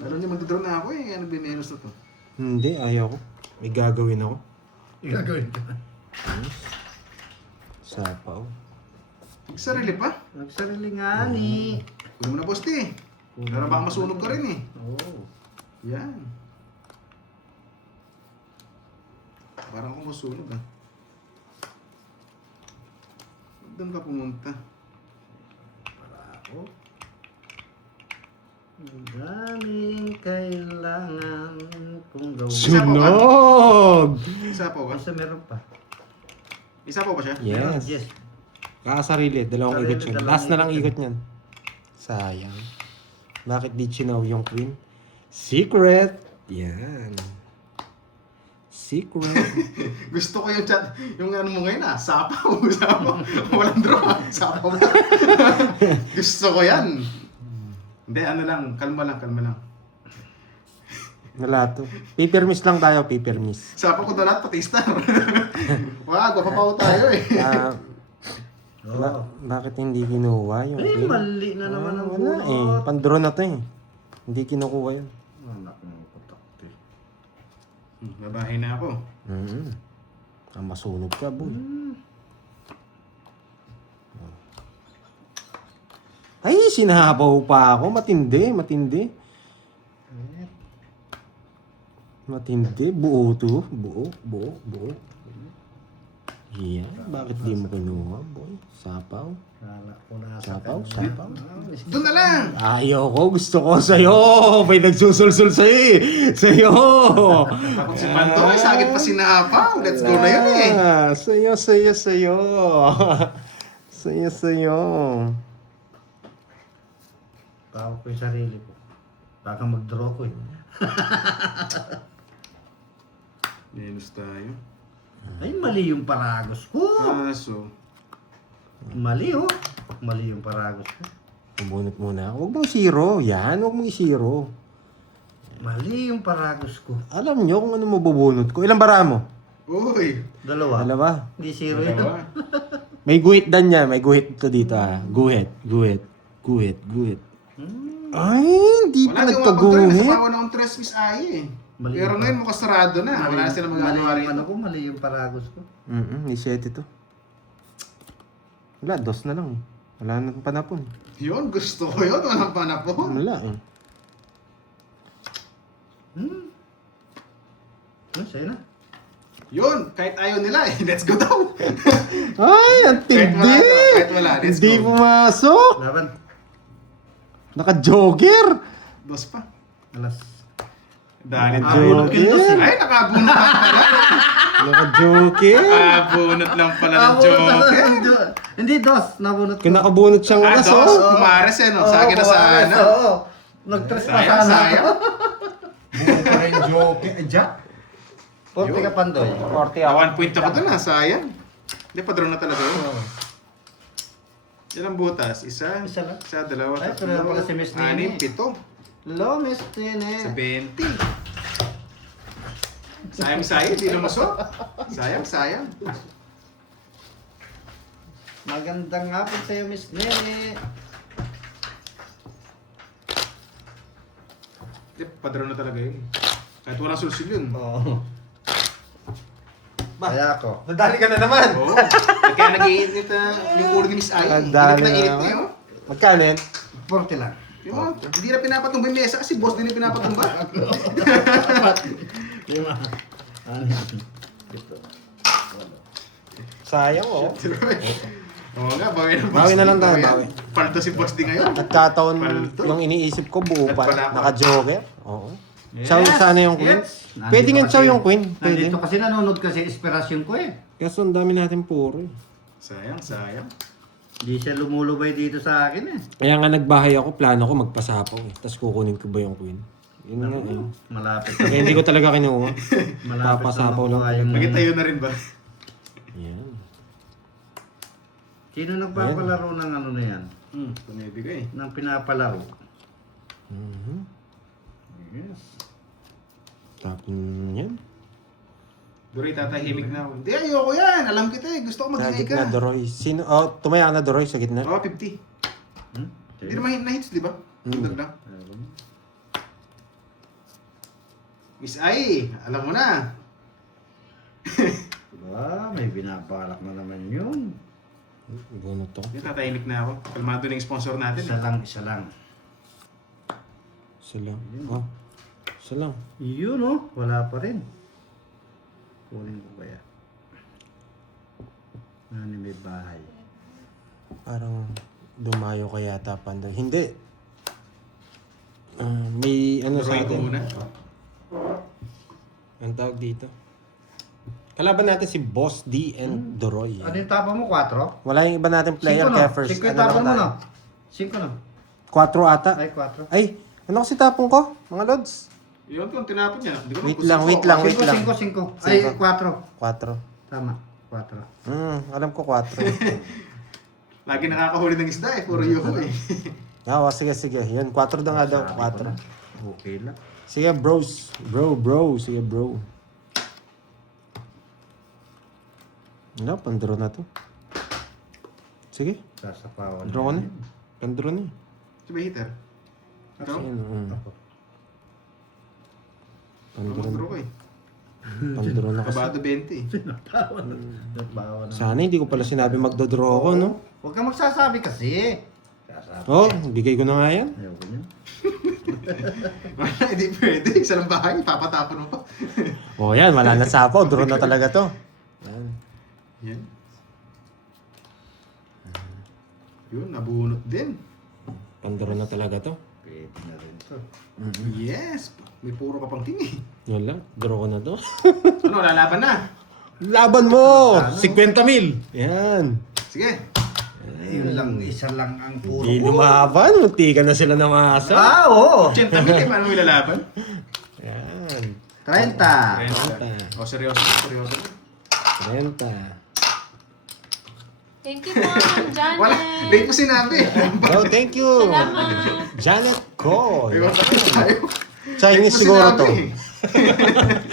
Lalo niya magdodraw na ako eh. Ano binenos na to? Hindi. Ayaw ko. May gagawin ako. Gagawin ka. Sapaw. Sarili pa. Nagsarili nga ni. Kunin mo na boss ti. Pero baka masunog ka rin eh. Oo. Yan. Parang ako masunog ah. Doon ka pumunta. Para ako. Ang daming kailangan kong gawin. Sunog! Isa po ba? Basta meron pa. Isa po ba siya? Meron, Yes. yes. Kakasarili. Dalawang Sarili, ikot yun. dalawang Last na lang ikot ikot niyan. Sayang. Bakit di chinaw yung queen? Secret! Yan. Secret. Gusto ko yung chat, yung ano mo ngayon ah, sapaw. Walang draw ah, sapaw na. Gusto ko yan. Hindi, ano lang, kalma lang. Wala to. Paper miss lang tayo, paper miss. Sapaw ko doon lahat, pati star. Wag, papapaw tayo eh. Bakit hindi kinuha yung Ay, queen? mali na naman ang Wala eh. bunot. Pandraw na to eh. Hindi kinukuha yun. Anak ng putakti. Babahe na ako. Masunog ka, boy. Ay, sinahabaw pa ako. Matindi. Matindi. Buo to. Buo. Yeah. Bakit di mo kinuha, boy? Sapaw. Kala ko nasa Sapaw. Doon na lang. Ayaw ko. Gusto ko sa'yo. May nagsusulsul sa'yo eh. Sa'yo. Takot si Panto, eh, sagit pa sinapaw. Let's go na yun eh. Sa'yo. Sa'yo. Tawag ko yung sarili ko. Baka mag-draw ko eh. Menos tayo. Ay, mali yung paragos ko. Kaso, Mali oh. Mali yung paragos ko. Pumunot muna. Huwag mong zero. Yan, huwag mong i-zero. Mali yung paragos ko. Alam nyo kung ano mabubunot ko. Ilang bara mo? uy. Dalawa. Dalawa. Hindi zero yun. Dalawa. May guhit dan niya. May guhit to dito ah. Guhit. Ay, hindi pa Wala di umabot rin. Nasa nagkaguhit. pawa na akong tres Miss Ai eh. Mali Pero pa. ngayon mukhang sarado na. Wala na sila magagawa Mali yung ano rito. ko, mali yung paragos ko. Ni 7 to. Wala, dos na lang eh. Wala nang panapon. Yun, gusto ko yun. Walang panapon. Wala eh. Sa'yo na. Yun, kahit ayaw nila eh. Let's go daw. Ay, ang Kahit wala tindi! to, kahit wala. Let's Hindi go. pumasok! Laban. Naka-jogger! Dos pa. Alas. Dahil Naka-jogger! Ay, nakabunot lang pala. Naka-jogger! Nakabunot lang pala ng joke. Hindi, dos. Nabunot ko. Kinakabunot siyang Ah, alas dos. oh! Kumares eh, no? Saging na sana. Oo. Nag-tres pa Sayang, sana ako. sayang. Buong pa rin joker. Jack! Porte ka Pandoy. 40 Na ako. 1 point ako doon sayang. Hindi, pa-draw na talaga yun. Ilang butas? Isa, Isa lang. dalawa, Ay, ito na pala si Miss Nene. 6, 7. Hello, Miss Nene. Sa 20. Sayang, di lumusot. Sayang. Magandang hapon sa'yo, Miss Nene. Hindi, pa-draw na talaga yun. Kahit walang sulsul yun. Oo. Kaya ako. Nadali ka na naman. Oo. Kaya nag-iinit yung ulo ni Miss Ai. Nadali Init na na init naman. na yun. Magkano yan? Porte lang. Yung mga, hindi na pinapatumba yung mesa kasi boss din yung pinapatumba. Yung mga... Sayang oh. Oo nga, bawi na boss. Bawi na lang tayo, Bawi yan. bawi. Paldo si boss din ngayon. Nagkataon Paldo. yung iniisip ko buo pa. Nagpala pa. Naka-joker. Oo. Yes, Chow sana yung queen. yes. Pwede nga Nandito chow kasi- yung queen. Pwede. Nandito kasi nanonood kasi inspirasyon ko eh. Kaso ang dami natin puro eh. Sayang. Hindi siya lumulubay dito sa akin eh. Kaya nga nagbahay ako, plano ko magpasapaw eh. Tapos kukunin ko ba yung queen? Yun nga eh. Malapit. Kaya hindi ko talaga kinuha. Malapit Papasapaw na makuha lang. yung... Nagitayo na rin ba? Yan. Sino nagpapalaro ng ano na yan? Pinibigay. Ng pinapalaro? Mhm. Yes. Tapos yan. Duray, tatahimik na ako. Hindi, ayoko yan. Alam kita eh. Gusto ko Sa mag-ingay gitna, ka. Doroy. Sino? Oh, tumaya ka na, Doroy, sa gitna. Oo, 50. Hmm? Hindi naman na-hits, di ba? Sunod lang. Miss Ai, alam mo na. Diba? May binabalak na naman yun. Bunot to. Hindi, tatahimik na ako. Kalmado na yung sponsor natin. Isa lang, isa lang. Isa lang. Oh. Isa lang. Yun oh, wala pa rin. Kunin ko kaya. Ano may bahay? Parang dumayo ka yata, Pandoy. Hindi. May ano sa Duray ko atin. muna. Ang tawag dito. Kalaban natin si Boss D and Doroy. Ano yung tapa mo? 4? Wala yung iba natin player kaya first. 5 yung tapa mo na. 5 na. 4 ata. Ay, 4. Ay, ano kasi tapong ko? Mga lods. Yun kung tinapon niya. Hindi ko Wait naman lang, kung wait lang, wait lang. 5. Ay, 4. 4. Tama, 4. Alam ko 4. Lagi nakakahuli ng isda eh. Puro yuko eh. Sige. Yan, 4 na nga daw. 4. Okay lang. Sige, bros. Bro. Sige, bro. Ano, pandro na to. Sige, Sasapawan. draw ko na. Pandro na. Si ba hitter? Ito? Ayun, Pandro Draw na. ko eh. Pandro na kasi. Kabado 20. Sasapawan. Sana hindi ko pala sinabi magdodraw ako, no? Huwag kang magsasabi kasi. Sasabi. Oh, bigay ko na nga yan. Ayoko niya. Wala, hindi pwede. Isa lang bahay. Papatapon mo pa. Oh, yan. Wala na sapaw. Draw na talaga to. Yan. Yan. Yun, nabunot din. Pandro na talaga to. Pwede na rin to. Yes! May puro ka pang tingin. Yan lang. Draw ko na to. Ano, lalaban na. Laban mo! 50,000! Yan. Sige. Yun lang, isa lang ang puro Hindi ko. lumaban. Munti ka na sila ng asa. Ah, oo. 80 mil eh, paano mo ilalaban? Yan. 30. O, seryoso. 30. Thank you po, Ma'am Janet. Wala, late mo sinabi. Oh, thank you. Salamat. Janet Ko. Iwan pa tayo. Chinese Late mo siguro sinabi to. eh.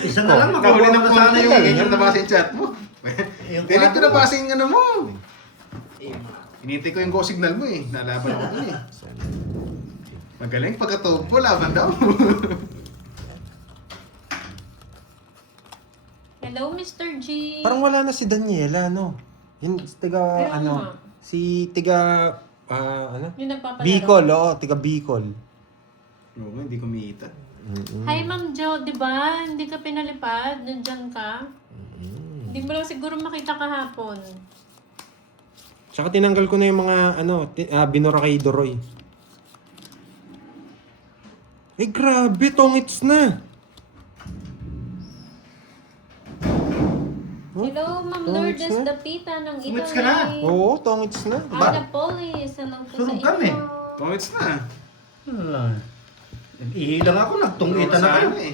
Isa na lang, Nahuli makukuha ng na sana punti yung... eh. Yung nabasa yung chat mo. Yung Delete ko kwarto. nabasa yung ano mo. Hinintay ko yung go signal mo eh. Nalaban ako dun eh. Magaling pagkatog po, laban daw. Hello, Mr. G. Parang wala na si Daniela, no? Yung tiga, Ayun ano, nga. si tiga, ano? Yung nagpapalaro. Bicol, oo, tiga Bicol. Oo, hindi kumita. Hi, Ma'am Jo, di ba? Hindi ka pinalipad? Nandyan ka? Hindi mo lang siguro makita kahapon. Tsaka tinanggal ko na yung mga, ano, binura kay Doroy. Eh, grabe, tongits na. Hello, Ma'am Tongits Lourdes na? Dapita ng Italy. Tongits ka na? Oo, tongits na. Ana Polis, hello po sa Sunog inyo. kami. Tongits na. Ihilang ako, nagtungita na kayo. eh.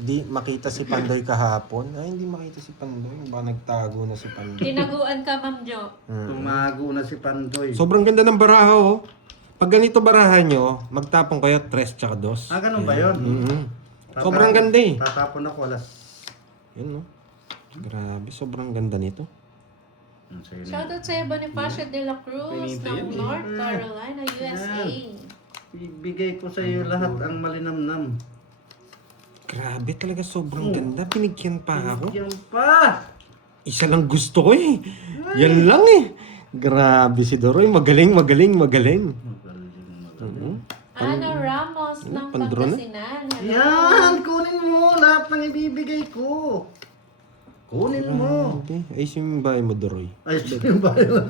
Di makita si Pandoy kahapon. Ay, hindi makita si Pandoy. Baka nagtago na si Pandoy. Tinaguan ka, Ma'am Jo. Tumago na si Pandoy. Sobrang ganda ng baraha, oh. Pag ganito barahan nyo, magtapon kayo 3 tsaka 2. Ganun ba yun? Sobrang ganda eh. Tatapon ako alas. Yun, no? Grabe, sobrang ganda nito. Sa'yo na. Shoutout sa Bonifacio de la Cruz ng North Carolina, USA. Ibigay ko sa iyo lahat ang malinamnam. Grabe talaga, sobrang ganda. Binigyan pa ako. Yan pa! Isa lang gusto ko eh. Yan lang eh. Grabe si Doroy. Magaling. Ana Ramos ng Pandro na? Pangasinan. Hello. Yan! Kunin mo lahat ng ibibigay ko. Kunin mo. Okay. Ayos yung bahay mo, Doroy. Ay, yung bayo.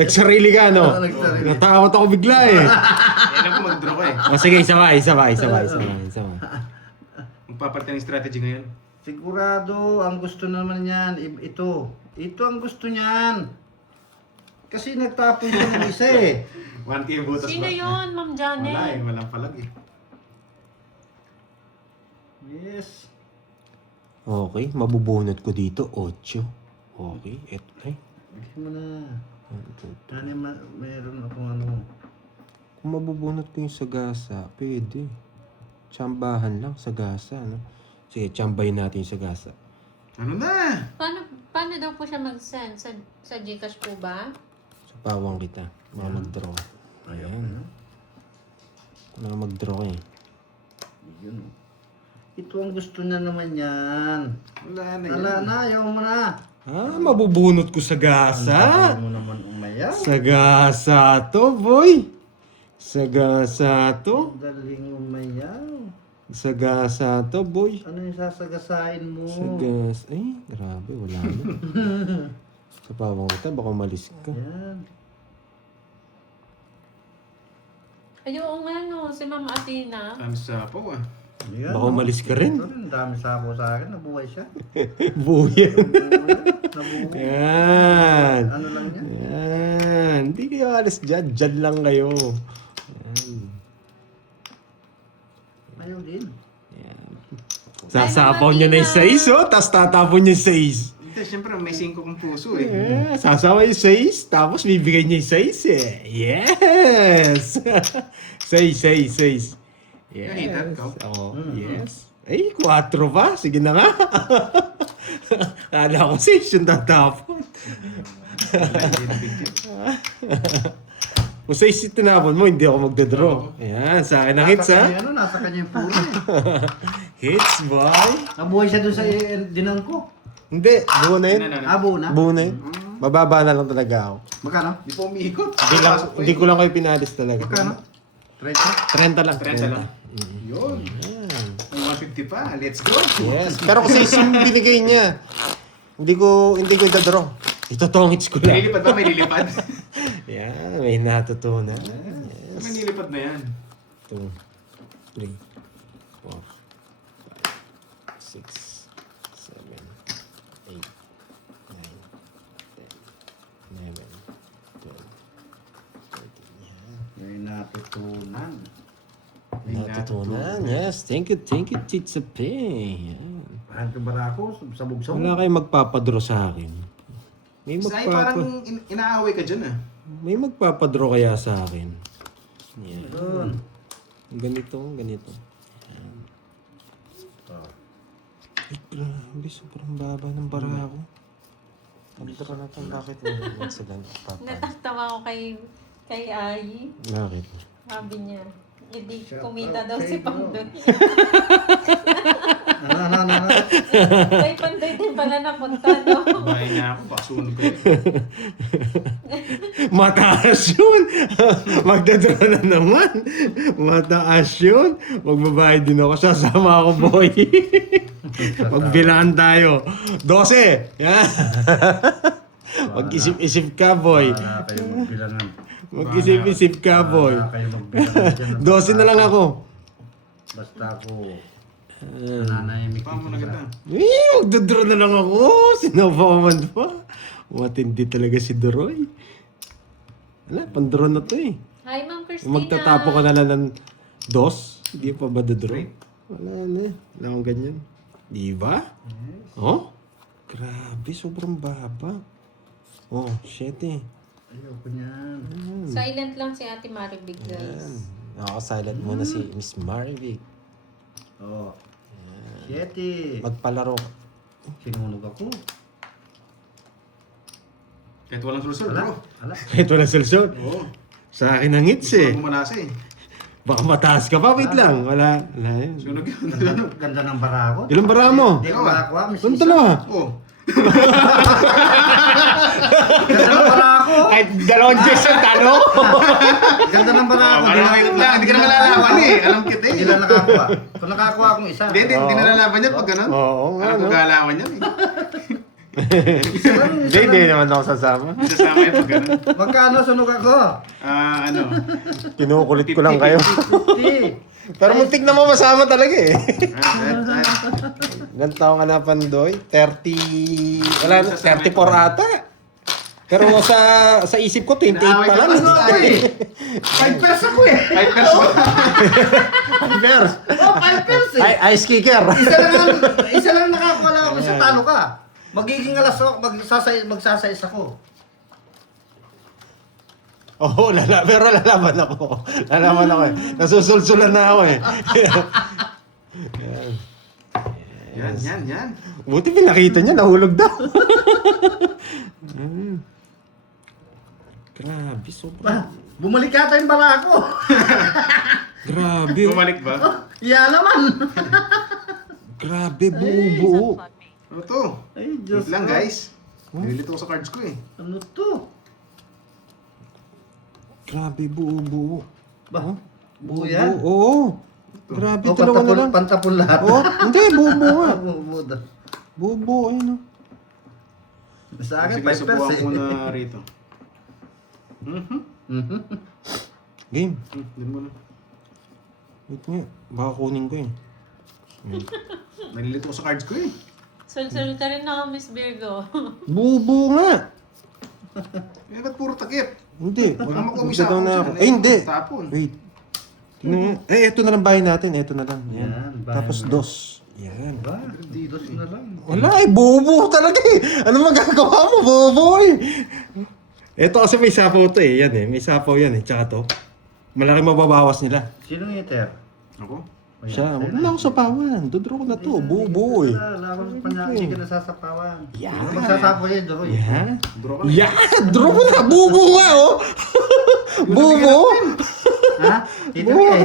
Nagsarili ka, no? Nagsarili. Natakot ako bigla eh. Yan ako mag-draw ko eh. O sige, isa pa. Magpapalitan yung strategy ngayon. Sigurado, ang gusto naman niyan, ito. Ito ang gusto niyan. Kasi nagtapon siya ng isa eh. 1K yung butas Sino ba? yun, Ma'am Wala eh, Janet? walang palag eh. Yes. Okay, mabubunot ko dito. 8. Okay, eto ay. Bigyan mo na. Meron akong ano. Kung mabubunot ko yung sagasa, pwede. Tsambahan lang, sagasa, no? Sige, tsambahin natin yung sagasa. Ano na? Paano daw po siya mag-send? Sa Gcash po ba? Sa pawang kita. Mga mag-draw. Ayan. Mga mag-draw eh. Yun. Ito ang gusto niya naman yan. Wala na Wala na, ayaw mo na. Mabubunot ko sagasa. Ayaw mo naman umayaw. Sagasa to, boy. Sagasa to. Daling umayaw. Sagasa to, boy. Ano yung sasagasain mo? Sagas. Ay, grabe, wala na. Sa pawang kita, baka umalis ka. Yan. Ayun nga no, si Ma'am Athena. Ano sa po ah. Yan. Baka umalis ka rin. Ito rin, dami sako sa akin. Nabuhay siya. Buya. Nabuhay. Yan. Ano lang yan? Yan. Hindi kayo alis dyan. Dyan lang kayo. Yan. Ayaw din. Yan. Sasapaw niya na yung 6, oh. Tapos tatapon niya yung 6. Hindi, syempre may 5 kong puso eh. Yeah, sasawa yung 6. Tapos bibigay niya yung 6 eh. Yes! 6. Yes. Nakita ko. Oh, yes. Ay, 4 pa. Sige na nga. Kala ko 6 yung tatapon. Kung 6 yung tinapon mo, hindi ako magdadraw. Ayan, sa akin ang hits ha. Nasa kanya yung puno eh. Hits, boy. Nabuhay siya doon sa dinan ko. Hindi, buo na yun. Abo na. Buo na yun. Bababa na lang talaga ako. Magkano? Di po umiikot. Hindi ko lang kayo pinalis talaga. Magkano? 30? 30 lang. 30 lang. Yun. May 150 pa. Let's go. Yes. Pero kasi yung binigay niya, hindi ko idadraw. Ito tong hits ko lang. May lilipad ba? May lilipad? Yan, may natutunan. May nilipad na yan. 2, 3, 4, 5, 6, 7, 8, 9, 10, 11, 12, 13. Yan. May natutunan. Natutunan. Yes. Thank you, Titsa P. Yan. Ano ba ako? Sabog-sabog. Wala kayong magpapadraw sa akin. May Say, parang inaaway ka dyan ah. May magpapadraw kaya sa akin. Yan. Doon. Ganito. Yan. Ay, grabe. Sobrang baba ng bara ko. Padraw na ito. Bakit naman sila nagpapadraw? Natatawa ko kay Ai. Bakit? Sabi niya, hindi kumita daw si Pandoy. Ano? Kay Pandoy din pala napunta, no? Bahay niya ako. Pasunog ko eh. Mataas yun! Magdadraw na naman. Mataas yun. Magbabayad din ako. Sasama ako, boy. Magbilaan tayo. 12! Yan. Mag-isip-isip ka, boy. Wala kayo magbilangan. Mag-isip-isip ka, boy. Wala kayo magbilangan dyan. 12 na lang ako. Basta ako. Nananahimik Paano mo na kita? Magdadraw na lang ako. Sinabaman pa. Matindi talaga si Doroy. Wala, pandraw na to eh. Hi, Ma'am Christina. Magtatapo ka na lang ng 2. Hindi pa ba dadraw? Wala na. Wala akong ganyan. Di ba? Oh? Grabe, sobrang baba. Oh, shit eh. Ayoko niyan. Silent lang si Ate Maribig, guys. Ako, silent muna si Miss Marvick. Oh. Yeti. Magpalaro. Sinunog ako. Kahit walang sulusol, Wala. bro. Wala. Ito na solusyon. Oo. Sa akin ang hits eh. Bumalasa eh. Baka mataas ka pa. Wait lang. Wala. Wala yun. Sunog yun. Ganda ng bara ko. Ilang bara mo? Hindi ko makakuha. Miss Ano Isa. dalawa? Oo. Ganda ng bara ko. Kahit dalawang Diyos yung talo. Ganda ng bara ko. Parang ngayon lang. Hindi ka na malalaman eh. Alam kita Hindi eh. lang nakakuha. Kung nakakuha akong isa. Hindi na nalalaban yan pag ganun. Oo nga, Alam ko no? galawan yan eh. Hindi naman ako sasama. Isasama yan pag ganun. Magkano sunog ako? Ano? Kinukulit ko lang kayo. 50. Pero muntik na masama talaga eh. Ay. Ilan taong ka na, Pandoy? 30... Wala na, 34 ata. Pero sa isip ko, 28 pa lang. Ano ako eh? 5 pairs ako eh. 5 pesos ba? Pairs. Oh, 5 pairs eh. Ay, ice kicker. Isa lang nakakuha lang ako sa talo ka. Magiging alas ako, magsasais ako. Oo, pero lalaban ako. Lalaban ako eh. Nasusulsulan na ako eh. Yan. Buti pinakita niya, nahulog daw. Grabe, sobrang... Bumalik ata yung bara ko. Grabe. Bumalik ba? Iya naman. Grabe, buo-buo. Ano to? Ay, Diyos Wait lang ko. guys. Nililito ko sa cards ko eh. Ano to? Grabe, buo-buo. Ba? Buo yan? Oo. Grabe, O, dalawa na lang. pantapon lahat. Oo, hindi, buo-buo nga. Buo daw. Buo-buo, ayun o. Sa akin, Sige, 5 pairs subukan eh. ko na rito. Game. Din mo na. Wait nga, baka kunin ko eh. Nalilito ko sa cards ko eh. Sul-sul ka rin ako, Miss Virgo. Buo-buo nga. Eh, ba't puro takip? Hindi. Baka makuha Magdadaw ako na dyan, ako. eh. Eh, hindi. Tapon. Wait. Tingnan nga. Eh, eto na lang bahay natin. Eto na lang. Yan. Yan, bahay Tapos mo. dos. Yan. Ba? Didos na lang. Wala eh, buo-buo talaga eh. Ano magagawa mo? Buo-buo eh. Eto kasi may sapaw to eh. Yan eh. May sapaw yan eh. Tsaka to. Malaki mababawas nila. Sino yung eter? Ako? Siya. Huwag na ako sapawan. Dudro ko na to. Buo-buo eh. Wala akong panyaki ka nasasapawan. Yan. Magsasapaw yan, Doro. Yan. Draw ka na. Yan! Draw mo na! Buo-buo nga oh! Buo-buo! Ha? Ito eh.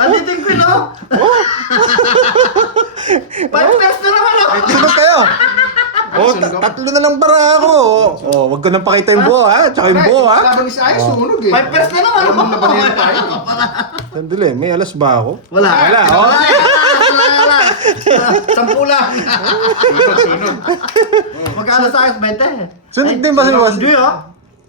Alitin ko no? 5 pairs na naman ako. Sunod kayo! Oh, tatlo na lang para ako. Oh, wag ko nang pakita yung buo ha. Tsaka yung buo ha. Laban ni Sai, sunog eh. 5 pairs na naman ako. Alam mo, labanin tayo. Sandali, may alas ba ako? Wala. Wala. Wala. Oh. Wala. 10 lang. Sunog. Magkano sa akin? 20. Sunod din ba si Boss? Hindi ah.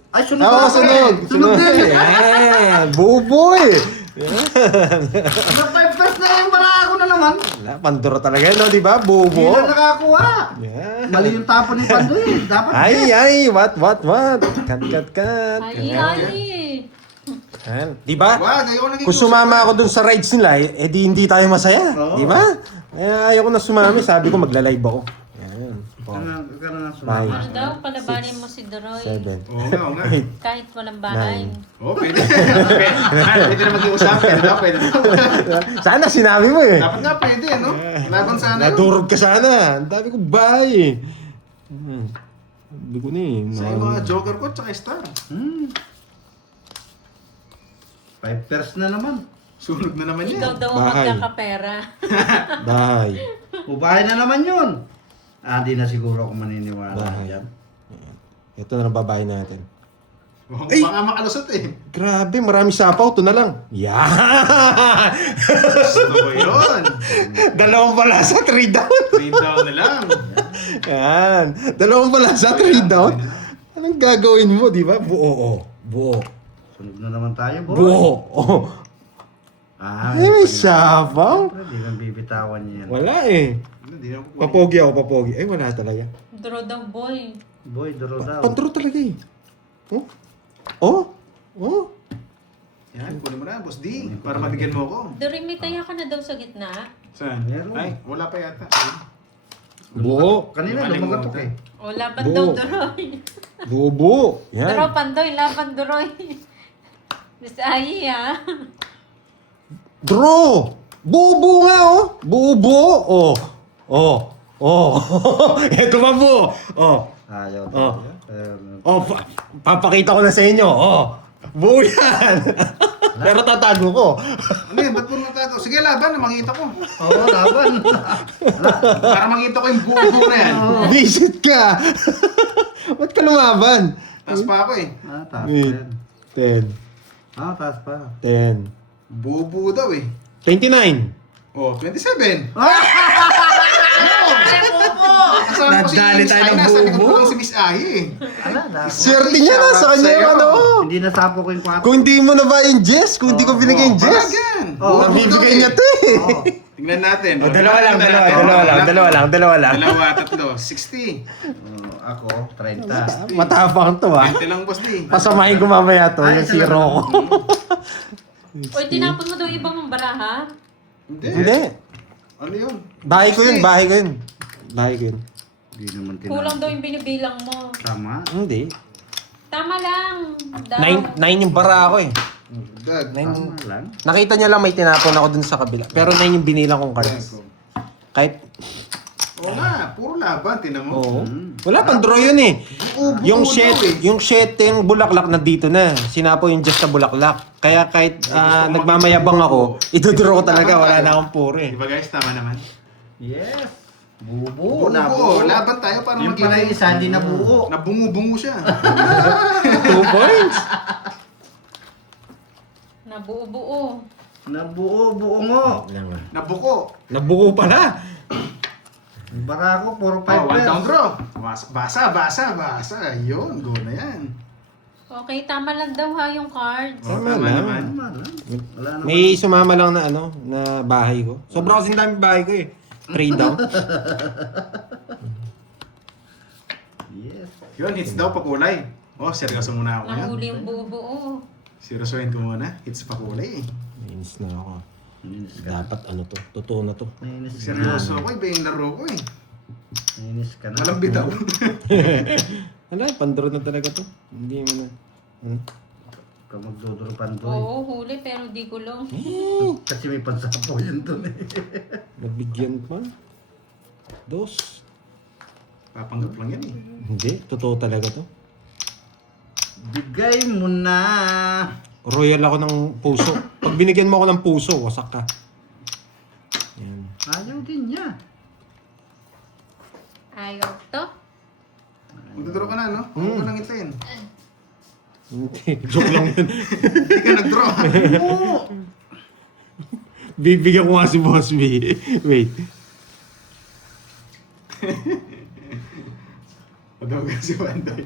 Ay, sunod Oo, ako sunog. eh. Sunod din. Yan. Buo eh. Sa 5 pairs na yung para ako na naman. Wala, Pandora talaga no, di ba? Hindi Buo. na nakakuha. Yan. Mali yung tapon ni Pandoy. Dapat Ay, what? Cut. Ay. Yan. Di ba? Wag, ayoko naging Kung sumama ako dun sa rides nila, eh di hindi tayo masaya. Oo. Di ba? Kaya ayoko na sumami, sabi ko magla-live ako. Yan. Huwag ka na Five. sumama. Ano daw, palabanin mo si Doroy. 7. Oo nga. Kahit walang bahay. Oo, pwede. Pwede na mag-iusap. Pwede na. Sana sinabi mo eh. Dapat nga pwede, no? Laban sana yun. Nadurog ka sana. Ang dami ko bye. Sabi ko na eh. Sa yung mga joker ko, tsaka star. 5 pairs na naman. Sunog na naman yan. Ikaw daw ang Bahay. magkakapera. Bye. Ubahay na naman yun. Di na siguro ako maniniwala. Bahay. Yan. Ito na lang babae natin. Baka makalusot eh. Grabe, marami sapaw. Ito na lang. Yan! Gusto ko yun. Dalawang balasa, 3 down. 3 down na lang. Yan. Dalawang balasa, 3 down. Anong gagawin mo, di ba? Buo. Buo. Sunod na naman tayo, boy. Buo. Oh. Ay, may sapaw. Hindi lang bibitawan niya yan. Wala eh. Hindi na ako Papogi ako, papogi. Ay, wala talaga. Doro daw, boy. Boy, duro daw. Panturo talaga eh. Oh? Oh? Oh? Yan, kunin mo na, Boss D. Para mabigyan mo ako. Doroy, may taya ka na daw sa gitna. Saan? Meron. Ay, wala pa yata. Buo. Kanina Nakalimutan. lumagatok eh. O, laban Buo. daw, Duroy. Buo. Yan. Duro, Pandoy, laban, Duroy. Miss Ai, ha? Draw! Buo nga, oh. Buo. Oh. Oh. Oh. Ito ba buo? Oh. Ayaw. Oh. Ayaw. Oh, papakita ko na sa inyo. Oh. Buo yan. Pero tatago ko. Ano yun? Ba't po natago? Sige, laban na, makita ko. Oo, laban. Para makita ko yung buo na yan. Visit ka. Ba't ka lumaban? Taas pa ako eh. Taas pa yan. 10. Taas pa. 10. Buo daw eh. 29. Oh, 27. Nadali tayo ng Nasa likod buo. ko lang si Miss Ai eh. Ala, na. Swerte niya na sa kanya yung ano. Hindi nasapo ko yung 4. Kung hindi mo na ba yung Jess, kung hindi ko binigay yung Jess, Palagan. Oh, nabibigay niya to eh. Oo. Tingnan natin. Oh, dalawa lang. Dalawa, tatlo. 60. Ako, 30. Matapang to ah. 20 lang, boss di. Pasamahin ko mamaya to, Ay, yung zero ko. O, tinapon mo daw ibang mong baraha? Hindi. Ano yun? Bahay ko yun. Hindi naman Kulang daw yung binibilang mo. Tama. Hindi. Tama lang. Daw. 9 yung bara ako eh. Dag. Tama lang. Nakita niya lang may tinapon ako dun sa kabila. Pero 9 yung binilang kong cards. Kahit, Oo nga, puro laban, tinan mo. oo. Wala pang draw yun eh. Yung Buo shit, yung bulaklak na dito na. Sinapo yung just sa bulaklak. Kaya kahit nagmamayabang ako, idudraw ko talaga. Wala na akong puro eh. Di ba guys, tama naman? Yes. Buo, Buo. Nabuo. laban tayo para Yung pala yung isa, hindi nabuo. Nabungo-bungo siya. 2 points. Nabuo-buo. Nabuo mo. Nabuko. Nabuko pala. Bara ko, puro 5 Oh, one down draw. Basa. Ayun, go na yan. Okay, tama lang daw ha yung cards. Oh, Tama tama lang. naman. Tama lang. Wala naman. May sumama lang na ano, na bahay ko. Sobrang kasing dami bahay ko eh. 3 down. Yes. Yun, hits daw pa kulay. Oh, seryoso muna ako ngayon. Nahuli yung buo-buo. Seryosohin ko muna. Hits pa kulay eh. Nainis na ako. Nainis ka. Dapat ano to, totoo na to. Nainis ka na. Seryoso ako, iba yung laro ko eh. Nainis ka na. Walang bitaw. Wala, pandro na talaga to. Hindi mo na. Ano? Ka magdodropan to. Oo, huli pero di gulong. Kasi may pansapo yan doon eh. Nabigyan pa. 2. Papanggap lang yan eh. Hindi, totoo talaga to. Bigay mo na. Royal ako ng puso. Pag binigyan mo ako ng puso, wasak ka. Yan. Ayaw din niya. Ayaw to. Magdodraw ka na, no? Huwag ko lang hintayin. Hindi, joke lang yun. Hindi ka nag-draw. Bibigyan ko nga si Boss B. Wait. Padaw ka si Wanday.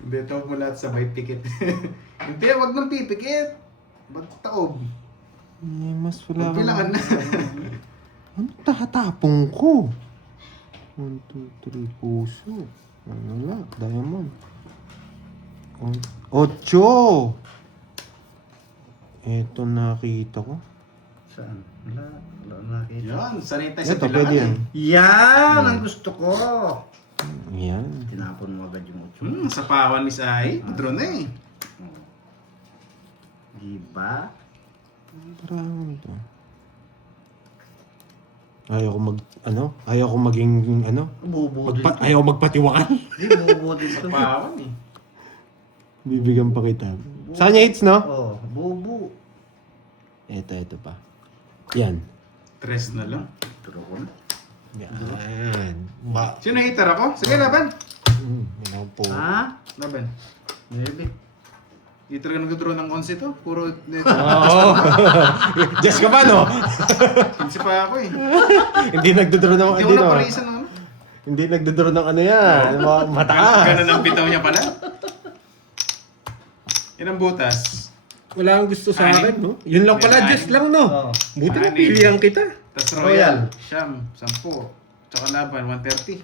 Hindi, tawag mo lahat sabay pikit. Hindi, wag nang pipikit. Ba't taob? Mas wala Magbilangan na. Ano tatapong ko? 1, 2, 3, puso. Wala, diamond. 8! Ito nakita ko. Saan? Wala nakita. Yan, sanay tayo sa Ito, bilangan pwede yan. eh. Yan ang gusto ko. Yan. Tinapon mo agad yung 8. Sa pawan, Miss Ai. Draw na eh. Diba? Parang ito. Ayaw ko maging, Bubo din. ayaw ko magpatiwaan. Di, bubo din Sa to. pawan eh. Bibigyan pa kita. Saan niya hits, no? Oh, bubo. Ito pa. Yan. Tres na lang. Turo ko na. Yan. Sino hitter ako? Sige, laban. Yan po. Ha? Laban. Maybe. Di talaga nag-draw ng onse to. Puro Oo. Just ka ba, no? Pinsi pa ako eh. Hindi nagdodraw ng Hindi ano. ko na parisan ng ano. Hindi nagdodraw ng ano yan. Mataas. Ganun ang bitaw niya pala. Yan ang butas. Wala kang gusto sa akin, no? Yun lang pala, Anim. just lang, no? Oh. Buti na Anim. pilihan kita. Tapos Royal. Royal. Siyam. 10. Tsaka laban. 130.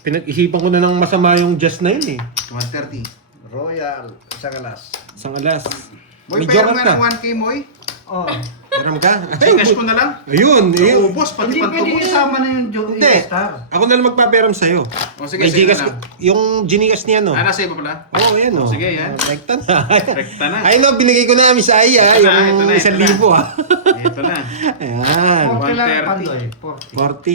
Pinag-isipan ko na ng masama yung just na yun, eh. 130. Royal. Isang alas. Isang alas. Boy, May pero joker nga ka. ng 1K, Moy. Oh. Peram ka? Gcash ko na lang. Ayun, ayun. Ubos, pati Hindi pwede pantubos. isama na yung Hindi. Star. Ako na lang magpaperam sa'yo. O sige, May sige Gcash, na lang. yung Gcash niya, no? Ah, nasa iba pala? Oo, yan, no? Sige, yan. Rekta na. Rekta na. Ay, no, binigay ko na, Miss Aya, Ito na, yung ito na, ito 1,000, ha? Ito na. Ayan. 40 lang 130. Pandoy. 40.